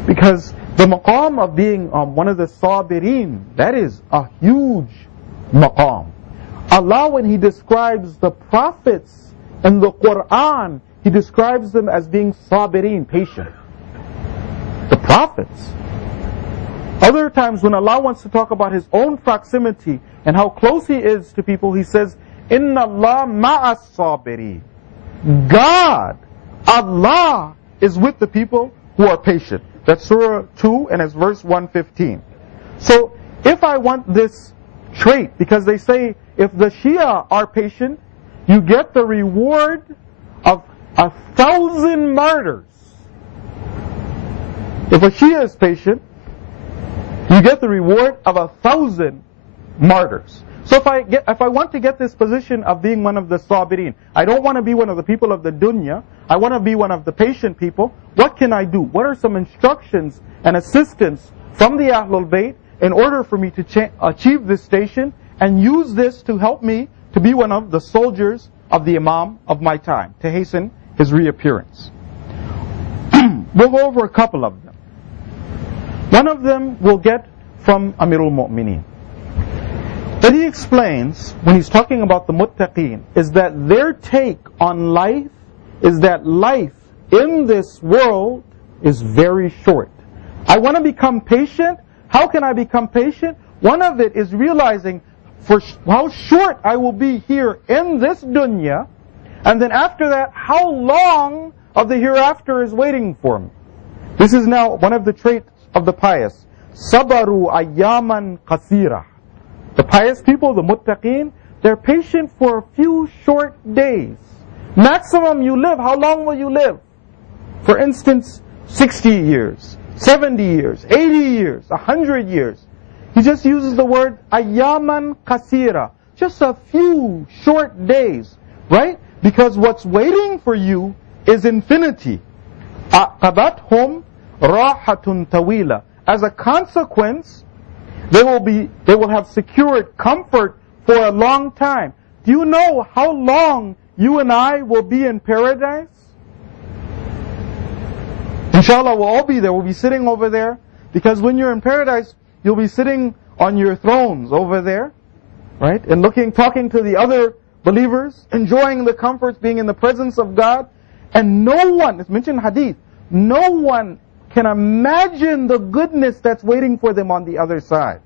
Because the maqam of being one of the sabirin, that is a huge maqam. Allah, when He describes the prophets in the Quran, He describes them as being sabirin, patient. The prophets. Other times when Allah wants to talk about His own proximity and how close He is to people, He says, Inna Allah ma'as sabirin. God, Allah, is with the people who are patient. That's Surah 2 and it's verse 115. So, if I want this trait, because they say, if the Shia are patient, you get the reward of 1,000 martyrs. If a Shia is patient, you get the reward of 1,000 martyrs. So if I want to get this position of being one of the sabirin, I don't want to be one of the people of the dunya, I want to be one of the patient people, what can I do? What are some instructions and assistance from the Ahlul Bayt in order for me to achieve this station and use this to help me to be one of the soldiers of the Imam of my time, to hasten his reappearance? We'll go over a couple of them. One of them we'll get from Amirul Mu'mineen. But he explains, when he's talking about the muttaqeen, is that their take on life is that life in this world is very short. I want to become patient. How can I become patient? One of it is realizing for how short I will be here in this dunya, and then after that, how long of the hereafter is waiting for me. This is now one of the traits of the pious. Sabaru ayyaman qasira. The pious people, the muttaqeen, they're patient for a few short days. Maximum you live, how long will you live? For instance, 60 years, 70 years, 80 years, 100 years. He just uses the word ayyaman qasira. Just a few short days, right? Because what's waiting for you is infinity. Aqabathum rahatun tawila. As a consequence, they will have secured comfort for a long time. Do you know how long you and I will be in paradise? Inshallah, we'll all be there. We'll be sitting over there. Because when you're in paradise, you'll be sitting on your thrones over there, right? And talking to the other believers, enjoying the comforts, being in the presence of God. And no one, it's mentioned in hadith, no one can imagine the goodness that's waiting for them on the other side.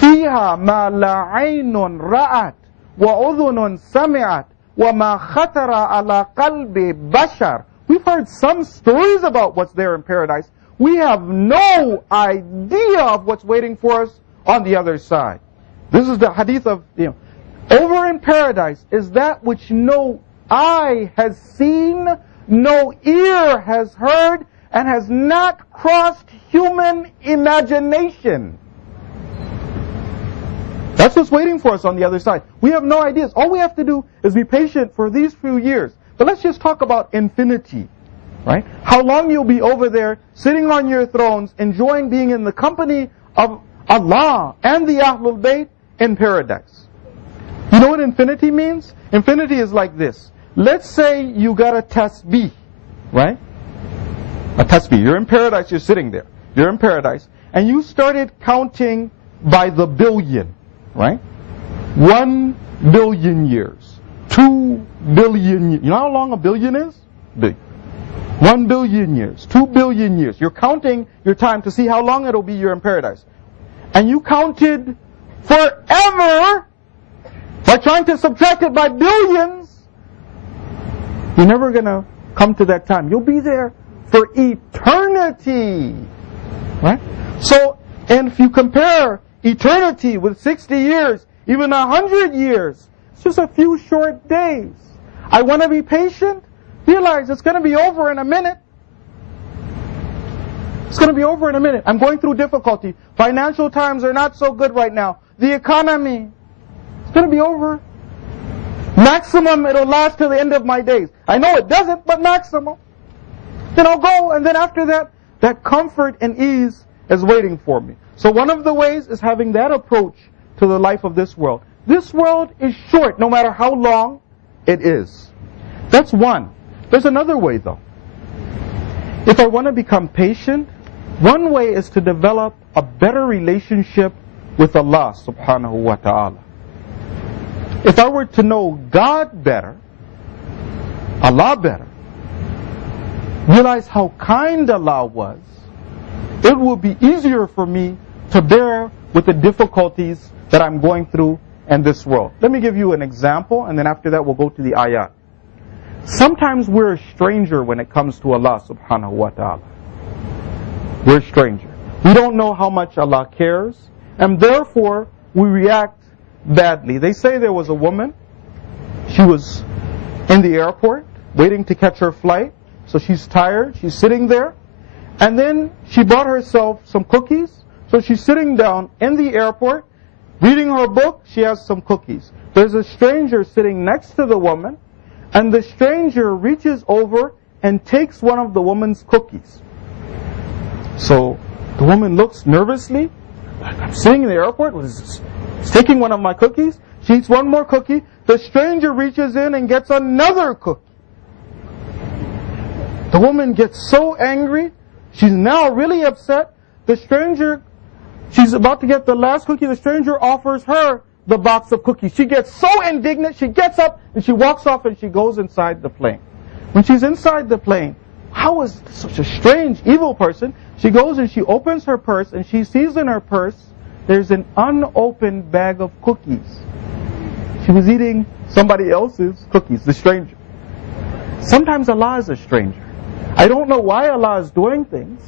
فِيهَا مَا لَا عَيْنٌ رَأَتْ وَأُذُنٌ سَمِعَتْ وَمَا خَطَرَ عَلَى قَلْبِ بَشَرٍ. We've heard some stories about what's there in paradise. We have no idea of what's waiting for us on the other side. This is the hadith of, over in paradise is that which no eye has seen, no ear has heard, and has not crossed human imagination. That's what's waiting for us on the other side. We have no ideas. All we have to do is be patient for these few years. But let's just talk about infinity, right? How long you'll be over there, sitting on your thrones, enjoying being in the company of Allah and the Ahlul Bayt in paradise. You know what infinity means? Infinity is like this. Let's say you got a tasbih, right? A tasbih. You're in paradise, you're sitting there. You're in paradise. And you started counting by the billion, right? 1 billion years. 2 billion years. You know how long a billion is? Big. 1 billion years. 2 billion years. You're counting your time to see how long it'll be you're in paradise. And you counted forever by trying to subtract it by billions. You're never going to come to that time. You'll be there for eternity. Right? So, and if you compare eternity with 60 years, even 100 years, it's just a few short days. I want to be patient. Realize it's going to be over in a minute. It's going to be over in a minute. I'm going through difficulty. Financial times are not so good right now. The economy, it's going to be over. Maximum, it'll last till the end of my days. I know it doesn't, but maximum. Then I'll go, and then after that, that comfort and ease is waiting for me. So one of the ways is having that approach to the life of this world. This world is short, no matter how long it is. That's one. There's another way, though. If I want to become patient, one way is to develop a better relationship with Allah subhanahu wa ta'ala. If I were to know God better, Allah better, realize how kind Allah was, it will be easier for me to bear with the difficulties that I'm going through in this world. Let me give you an example, and then after that we'll go to the ayat. Sometimes we're a stranger when it comes to Allah subhanahu wa ta'ala. We're a stranger. We don't know how much Allah cares, and therefore we react badly. They say there was a woman, she was in the airport waiting to catch her flight, so she's tired, she's sitting there, and then she bought herself some cookies, so she's sitting down in the airport, reading her book, she has some cookies. There's a stranger sitting next to the woman, and the stranger reaches over and takes one of the woman's cookies. So the woman looks nervously, like, I'm sitting in the airport, what is this? He's taking one of my cookies. She eats one more cookie. The stranger reaches in and gets another cookie. The woman gets so angry, she's now really upset. The stranger, she's about to get the last cookie, the stranger offers her the box of cookies. She gets so indignant, she gets up and she walks off and she goes inside the plane. When she's inside the plane, how is such a strange, evil person? She goes and she opens her purse and she sees in her purse there's an unopened bag of cookies. She was eating somebody else's cookies, the stranger. Sometimes Allah is a stranger. I don't know why Allah is doing things.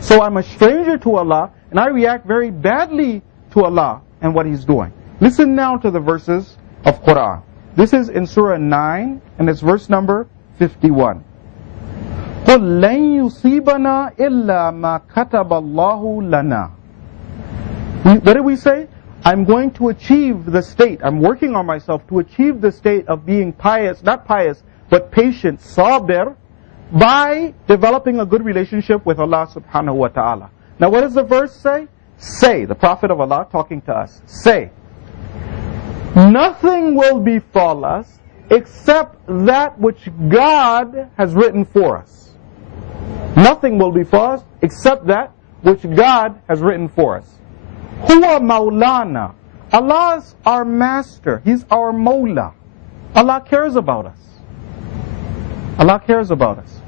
So I'm a stranger to Allah and I react very badly to Allah and what He's doing. Listen now to the verses of Quran. This is in Surah 9 and it's verse number 51. قُلْ لَنْ يُصِيبَنَا إِلَّا مَا كَتَبَ اللَّهُ لَنَا. What did we say? I'm going to achieve the state. I'm working on myself to achieve the state of being pious, not pious, but patient, sabir, by developing a good relationship with Allah subhanahu wa ta'ala. Now what does the verse say? Say, the Prophet of Allah talking to us, say, nothing will befall us except that which God has written for us. Nothing will befall us except that which God has written for us. Huwa Maulana. Allah's our master. He's our Mawla. Allah cares about us. Allah cares about us.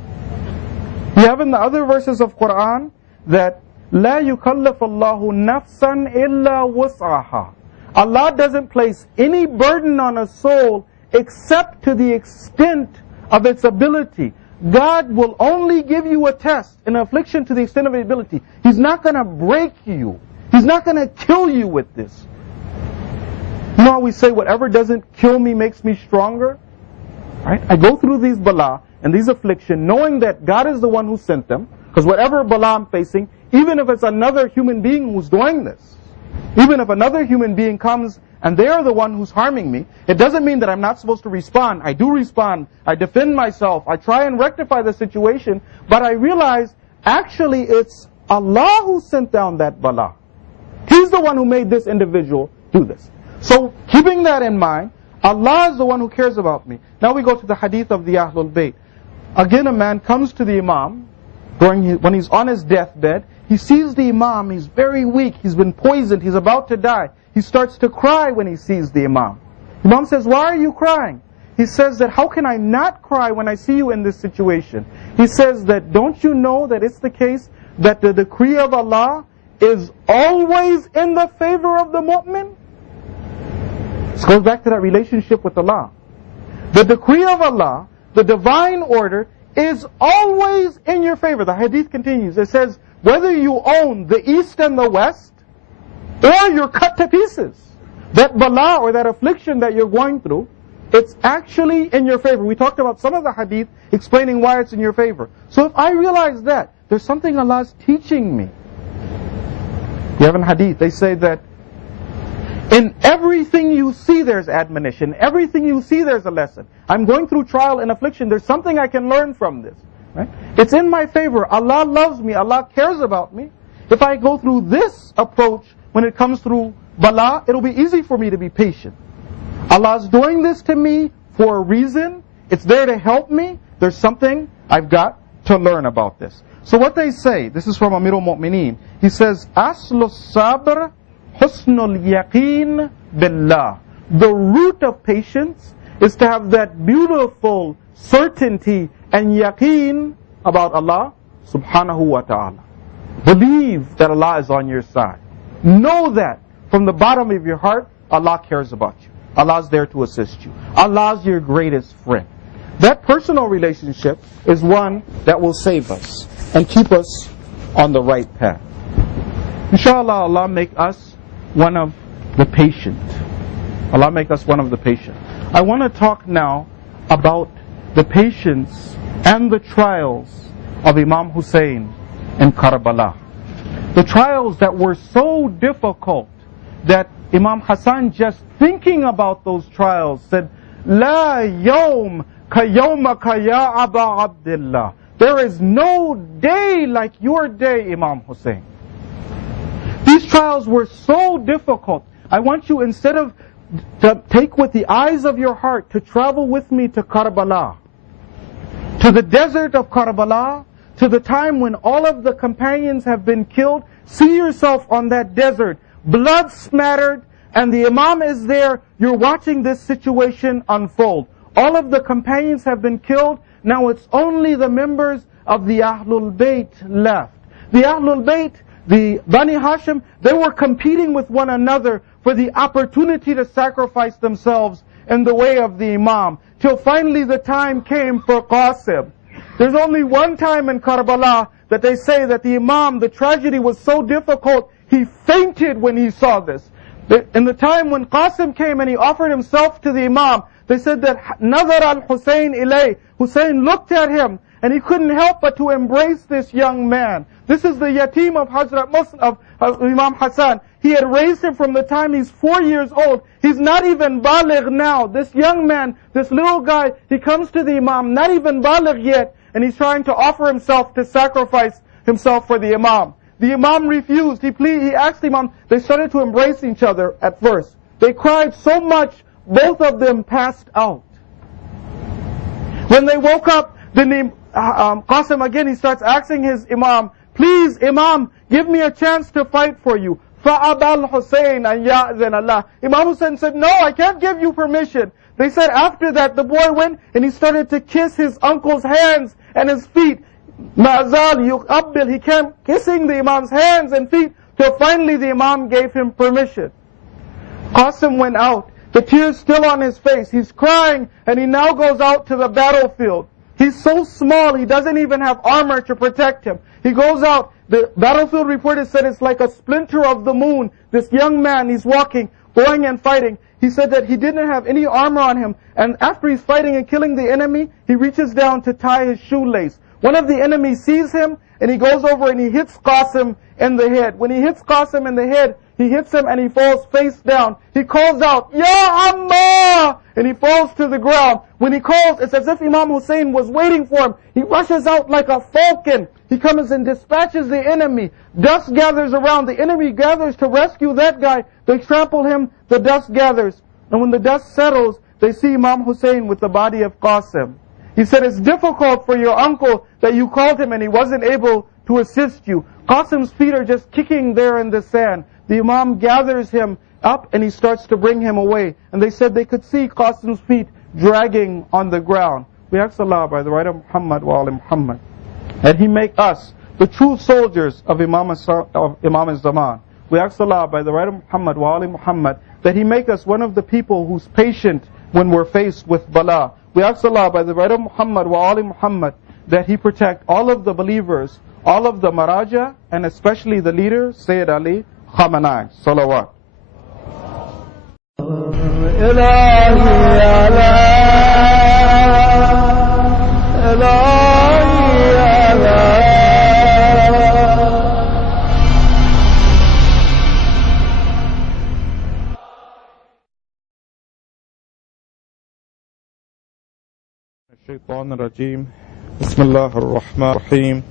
You have in the other verses of Quran that لا يكلف الله نفسا إلا وسعها. Allah doesn't place any burden on a soul except to the extent of its ability. God will only give you a test, an affliction to the extent of ability. He's not going to break you. He's not going to kill you with this. You know how we say whatever doesn't kill me makes me stronger? Right? I go through these bala and these afflictions knowing that God is the one who sent them. Because whatever bala I'm facing, even if it's another human being who's doing this, even if another human being comes and they're the one who's harming me, it doesn't mean that I'm not supposed to respond. I do respond. I defend myself. I try and rectify the situation. But I realize, actually, it's Allah who sent down that bala. He's the one who made this individual do this. So, keeping that in mind, Allah is the one who cares about me. Now we go to the hadith of the Ahlul Bayt. Again, a man comes to the Imam when he's on his deathbed. He sees the Imam, he's very weak, he's been poisoned, he's about to die. He starts to cry when he sees the Imam. Imam says, why are you crying? He says that, how can I not cry when I see you in this situation? He says that, don't you know that it's the case that the decree of Allah is always in the favor of the mu'min? This goes back to that relationship with Allah. The decree of Allah, the divine order, is always in your favor. The hadith continues. It says, whether you own the east and the west, or you're cut to pieces, that bala or that affliction that you're going through, it's actually in your favor. We talked about some of the hadith explaining why it's in your favor. So if I realize that, there's something Allah's teaching me. You have in hadith, they say that in everything you see there's admonition. Everything you see there's a lesson. I'm going through trial and affliction. There's something I can learn from this. Right? It's in my favor. Allah loves me. Allah cares about me. If I go through this approach when it comes through bala, it'll be easy for me to be patient. Allah's doing this to me for a reason. It's there to help me. There's something I've got to learn about this. So what they say, this is from Amir al-Mu'mineen. He says, Aslu sabr husnul yaqeen billah. The root of patience is to have that beautiful certainty and yaqeen about Allah subhanahu wa ta'ala. Believe that Allah is on your side. Know that from the bottom of your heart, Allah cares about you. Allah is there to assist you. Allah is your greatest friend. That personal relationship is one that will save us and keep us on the right path. Inshallah, Allah make us one of the patient. Allah make us one of the patient. I want to talk now about the patience and the trials of Imam Hussein in Karbala. The trials that were so difficult that Imam Hassan, just thinking about those trials, said, La yawm ka yawmaka ya Aba Abdullah. There is no day like your day, Imam Hussein. These trials were so difficult. I want you, instead of to take with the eyes of your heart, to travel with me to Karbala, to the desert of Karbala, to the time when all of the companions have been killed. See yourself on that desert, blood smattered, and the Imam is there. You're watching this situation unfold. All of the companions have been killed. Now it's only the members of the Ahlul Bayt left. The Ahlul Bayt, the Bani Hashim, they were competing with one another for the opportunity to sacrifice themselves in the way of the Imam, till finally the time came for Qasim. There's only one time in Karbala that they say that the Imam, the tragedy was so difficult, he fainted when he saw this. In the time when Qasim came and he offered himself to the Imam, they said that Nazar al-Hussein ilay, Hussein looked at him and he couldn't help but to embrace this young man. This is the yatim of Hazrat Muslim, of Imam Hassan. He had raised him from the time he's 4 years old. He's not even baligh now. This young man, this little guy, he comes to the Imam, not even baligh yet, and he's trying to offer himself to sacrifice himself for the Imam. The Imam refused. He asked the Imam. They started to embrace each other at first. They cried so much, both of them passed out. When they woke up, then Qasim again, he starts asking his Imam, please, Imam, give me a chance to fight for you. فَأَبَى الْحُسَيْنَ أَنْ يَأْذَنَ اللَّهِ. Imam Hussein said, no, I can't give you permission. They said after that, the boy went and he started to kiss his uncle's hands and his feet. Ma'azal yuqabbil, he kept kissing the Imam's hands and feet till finally the Imam gave him permission. Qasim went out, the tears still on his face. He's crying, and he now goes out to the battlefield. He's so small, he doesn't even have armor to protect him. He goes out, the battlefield reporter said it's like a splinter of the moon. This young man, he's walking, going and fighting. He said that he didn't have any armor on him, and after he's fighting and killing the enemy, he reaches down to tie his shoelace. One of the enemies sees him, and he goes over and he hits Qasim in the head. When he hits Qasim in the head, he hits him and he falls face down. He calls out, Ya Amma! And he falls to the ground. When he calls, it's as if Imam Hussein was waiting for him. He rushes out like a falcon. He comes and dispatches the enemy. Dust gathers around. The enemy gathers to rescue that guy. They trample him. The dust gathers. And when the dust settles, they see Imam Hussein with the body of Qasim. He said, it's difficult for your uncle that you called him and he wasn't able to assist you. Qasim's feet are just kicking there in the sand. The Imam gathers him up and he starts to bring him away. And they said they could see Qasim's feet dragging on the ground. We ask Allah by the right of Muhammad wa ali Muhammad that He make us the true soldiers of Imam al-Zaman. We ask Allah by the right of Muhammad wa ali Muhammad that He make us one of the people who's patient when we're faced with bala. We ask Allah by the right of Muhammad wa ali Muhammad that He protect all of the believers, all of the Maraja, and especially the leader, Sayyid Ali Khamenei. Salawat. الشيطان الرجيم بسم الله الرحمن الرحيم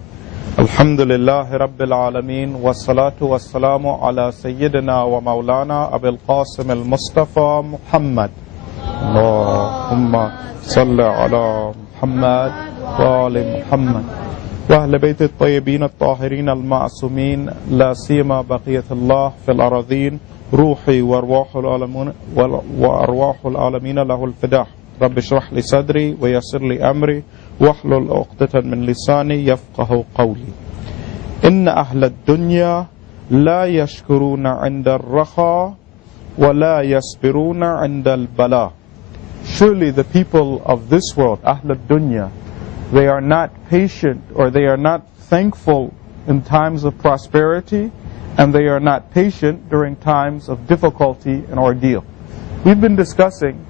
الحمد لله رب العالمين والصلاة والسلام على سيدنا ومولانا أبي القاسم المصطفى محمد اللهم صل على محمد وآل محمد وأهل بيت الطيبين الطاهرين المعصومين لا سيما بقية الله في الأراضين روحي وأرواح العالمين له الفداء رب اشرح لي صدري ويسر لي أمري واحلل عقدة من لساني يفقه قولي إن أهل الدنيا لا يشكرون عند الرخاء ولا يصبرون عند البلاء. Surely the people of this world, أهل الدنيا, they are not patient or they are not thankful in times of prosperity, and they are not patient during times of difficulty and ordeal. We've been discussing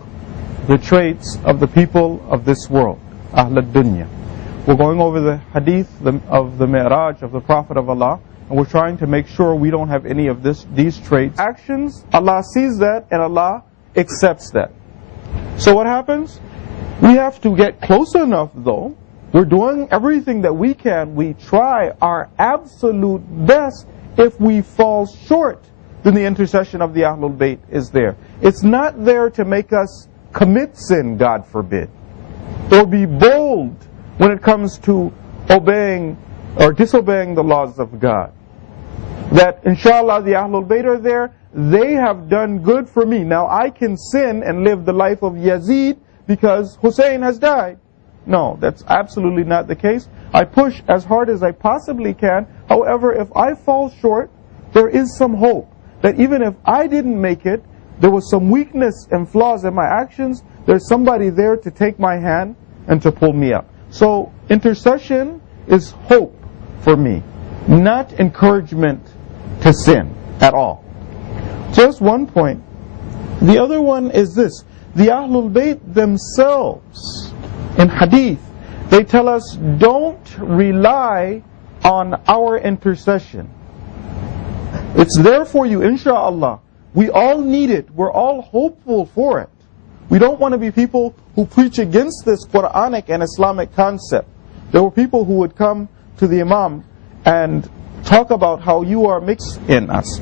the traits of the people of this world, Ahl al-Dunya. We're going over the hadith of the Mi'raj of the Prophet of Allah, and we're trying to make sure we don't have any of these traits. Actions, Allah sees that and Allah accepts that. So what happens? We have to get close enough though. We're doing everything that we can. We try our absolute best. If we fall short, then the intercession of the Ahlul Bayt is there. It's not there to make us commit sin, God forbid, or be bold when it comes to obeying or disobeying the laws of God. That inshallah the Ahlul Bayt are there, they have done good for me. Now I can sin and live the life of Yazid because Hussein has died. No, that's absolutely not the case. I push as hard as I possibly can. However, if I fall short, there is some hope that even if I didn't make it, there was some weakness and flaws in my actions, there's somebody there to take my hand and to pull me up. So intercession is hope for me, not encouragement to sin at all. Just one point. The other one is this. The Ahlul Bayt themselves, in hadith, they tell us don't rely on our intercession. It's there for you, insha'Allah. We all need it. We're all hopeful for it. We don't want to be people who preach against this Quranic and Islamic concept. There were people who would come to the Imam and talk about how you are mixed in us.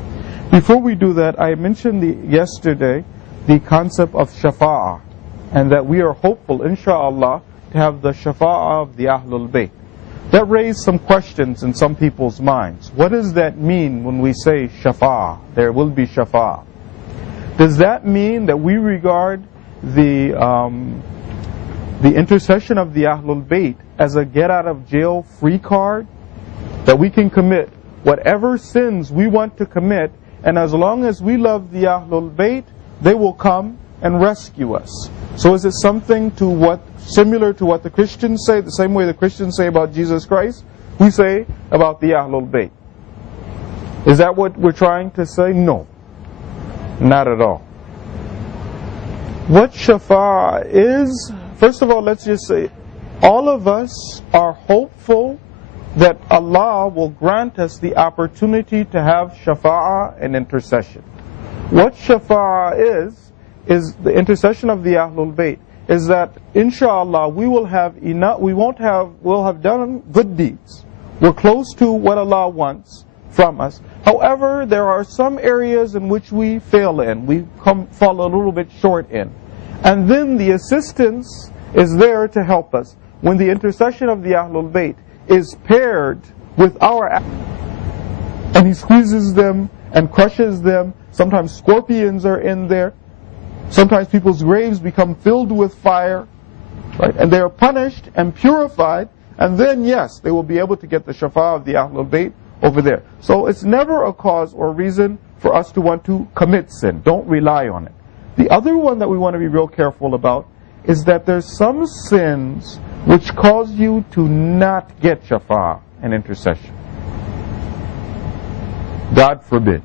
Before we do that, I mentioned yesterday the concept of Shafa'ah, and that we are hopeful, insha'Allah, to have the Shafa'ah of the Ahlul Bayt. That raised some questions in some people's minds. What does that mean when we say Shafa'ah? There will be Shafa'ah. Does that mean that we regard the intercession of the Ahlul Bayt as a get-out-of-jail-free card, that we can commit whatever sins we want to commit, and as long as we love the Ahlul Bayt, they will come and rescue us. So is it something similar to what the Christians say, the same way the Christians say about Jesus Christ, we say about the Ahlul Bayt? Is that what we're trying to say? No, not at all. What Shafa'ah is, first of all, let's just say, all of us are hopeful that Allah will grant us the opportunity to have Shafa'ah and intercession. What Shafa'ah is the intercession of the Ahlul Bayt, is that inshallah we'll have done good deeds. We're close to what Allah wants from us. However, there are some areas in which we fail in, we fall a little bit short in. And then the assistance is there to help us. When the intercession of the Ahlul Bayt is paired with our action, and he squeezes them and crushes them, sometimes scorpions are in there, sometimes people's graves become filled with fire, right? And they are punished and purified, and then yes, they will be able to get the Shafa'ah of the Ahlul Bayt over there. So it's never a cause or reason for us to want to commit sin. Don't rely on it. The other one that we want to be real careful about is that there's some sins which cause you to not get Shafa'ah and intercession. God forbid.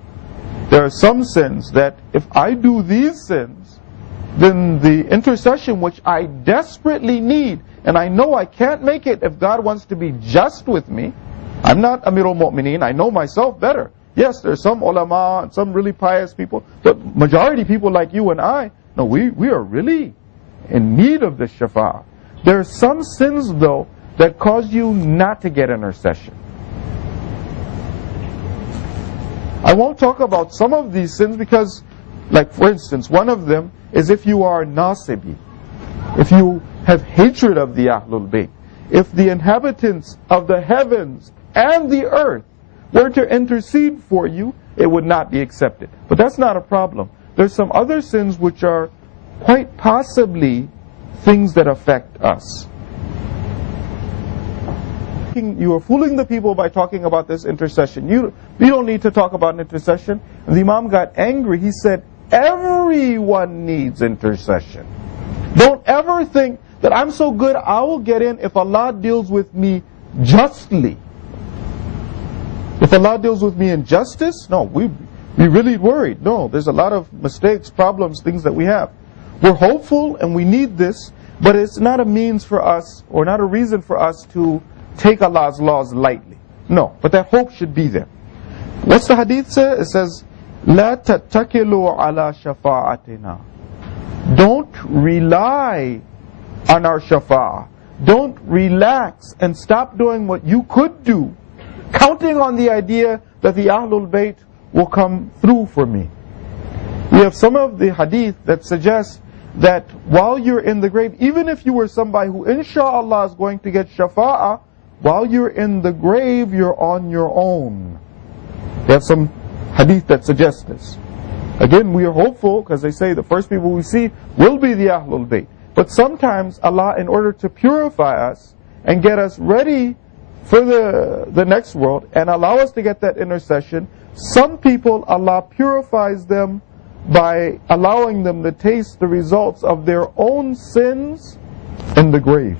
There are some sins that if I do these sins, then the intercession which I desperately need, and I know I can't make it if God wants to be just with me. I'm not Amirul Mu'mineen, I know myself better. Yes, there's some ulama and some really pious people, but majority people like you and I, no, we are really in need of this Shafa'ah. There are some sins though that cause you not to get intercession. I won't talk about some of these sins because, like for instance, one of them is if you are nasibi, if you have hatred of the Ahlul Bayt, if the inhabitants of the heavens and the earth were to intercede for you, it would not be accepted. But that's not a problem. There's some other sins which are quite possibly things that affect us. You are fooling the people by talking about this intercession. You don't need to talk about intercession. And the Imam got angry. He said, everyone needs intercession. Don't ever think that I'm so good I will get in if Allah deals with me justly. If Allah deals with me in justice, no, we really worried. No, there's a lot of mistakes, problems, things that we have. We're hopeful and we need this, but it's not a means for us or not a reason for us to take Allah's laws lightly. No, but that hope should be there. What's the hadith say? It says, لا تتكلوا على شفاعتنا. Don't rely on our shafa'ah. Don't relax and stop doing what you could do, counting on the idea that the Ahlul Bayt will come through for me. We have some of the hadith that suggests that while you're in the grave, even if you were somebody who inshallah is going to get shafa'ah, while you're in the grave, you're on your own. We have some hadith that suggests this. Again, we are hopeful because they say the first people we see will be the Ahlul Bayt. But sometimes Allah, in order to purify us and get us ready for the next world and allow us to get that intercession, some people Allah purifies them by allowing them to taste the results of their own sins in the grave.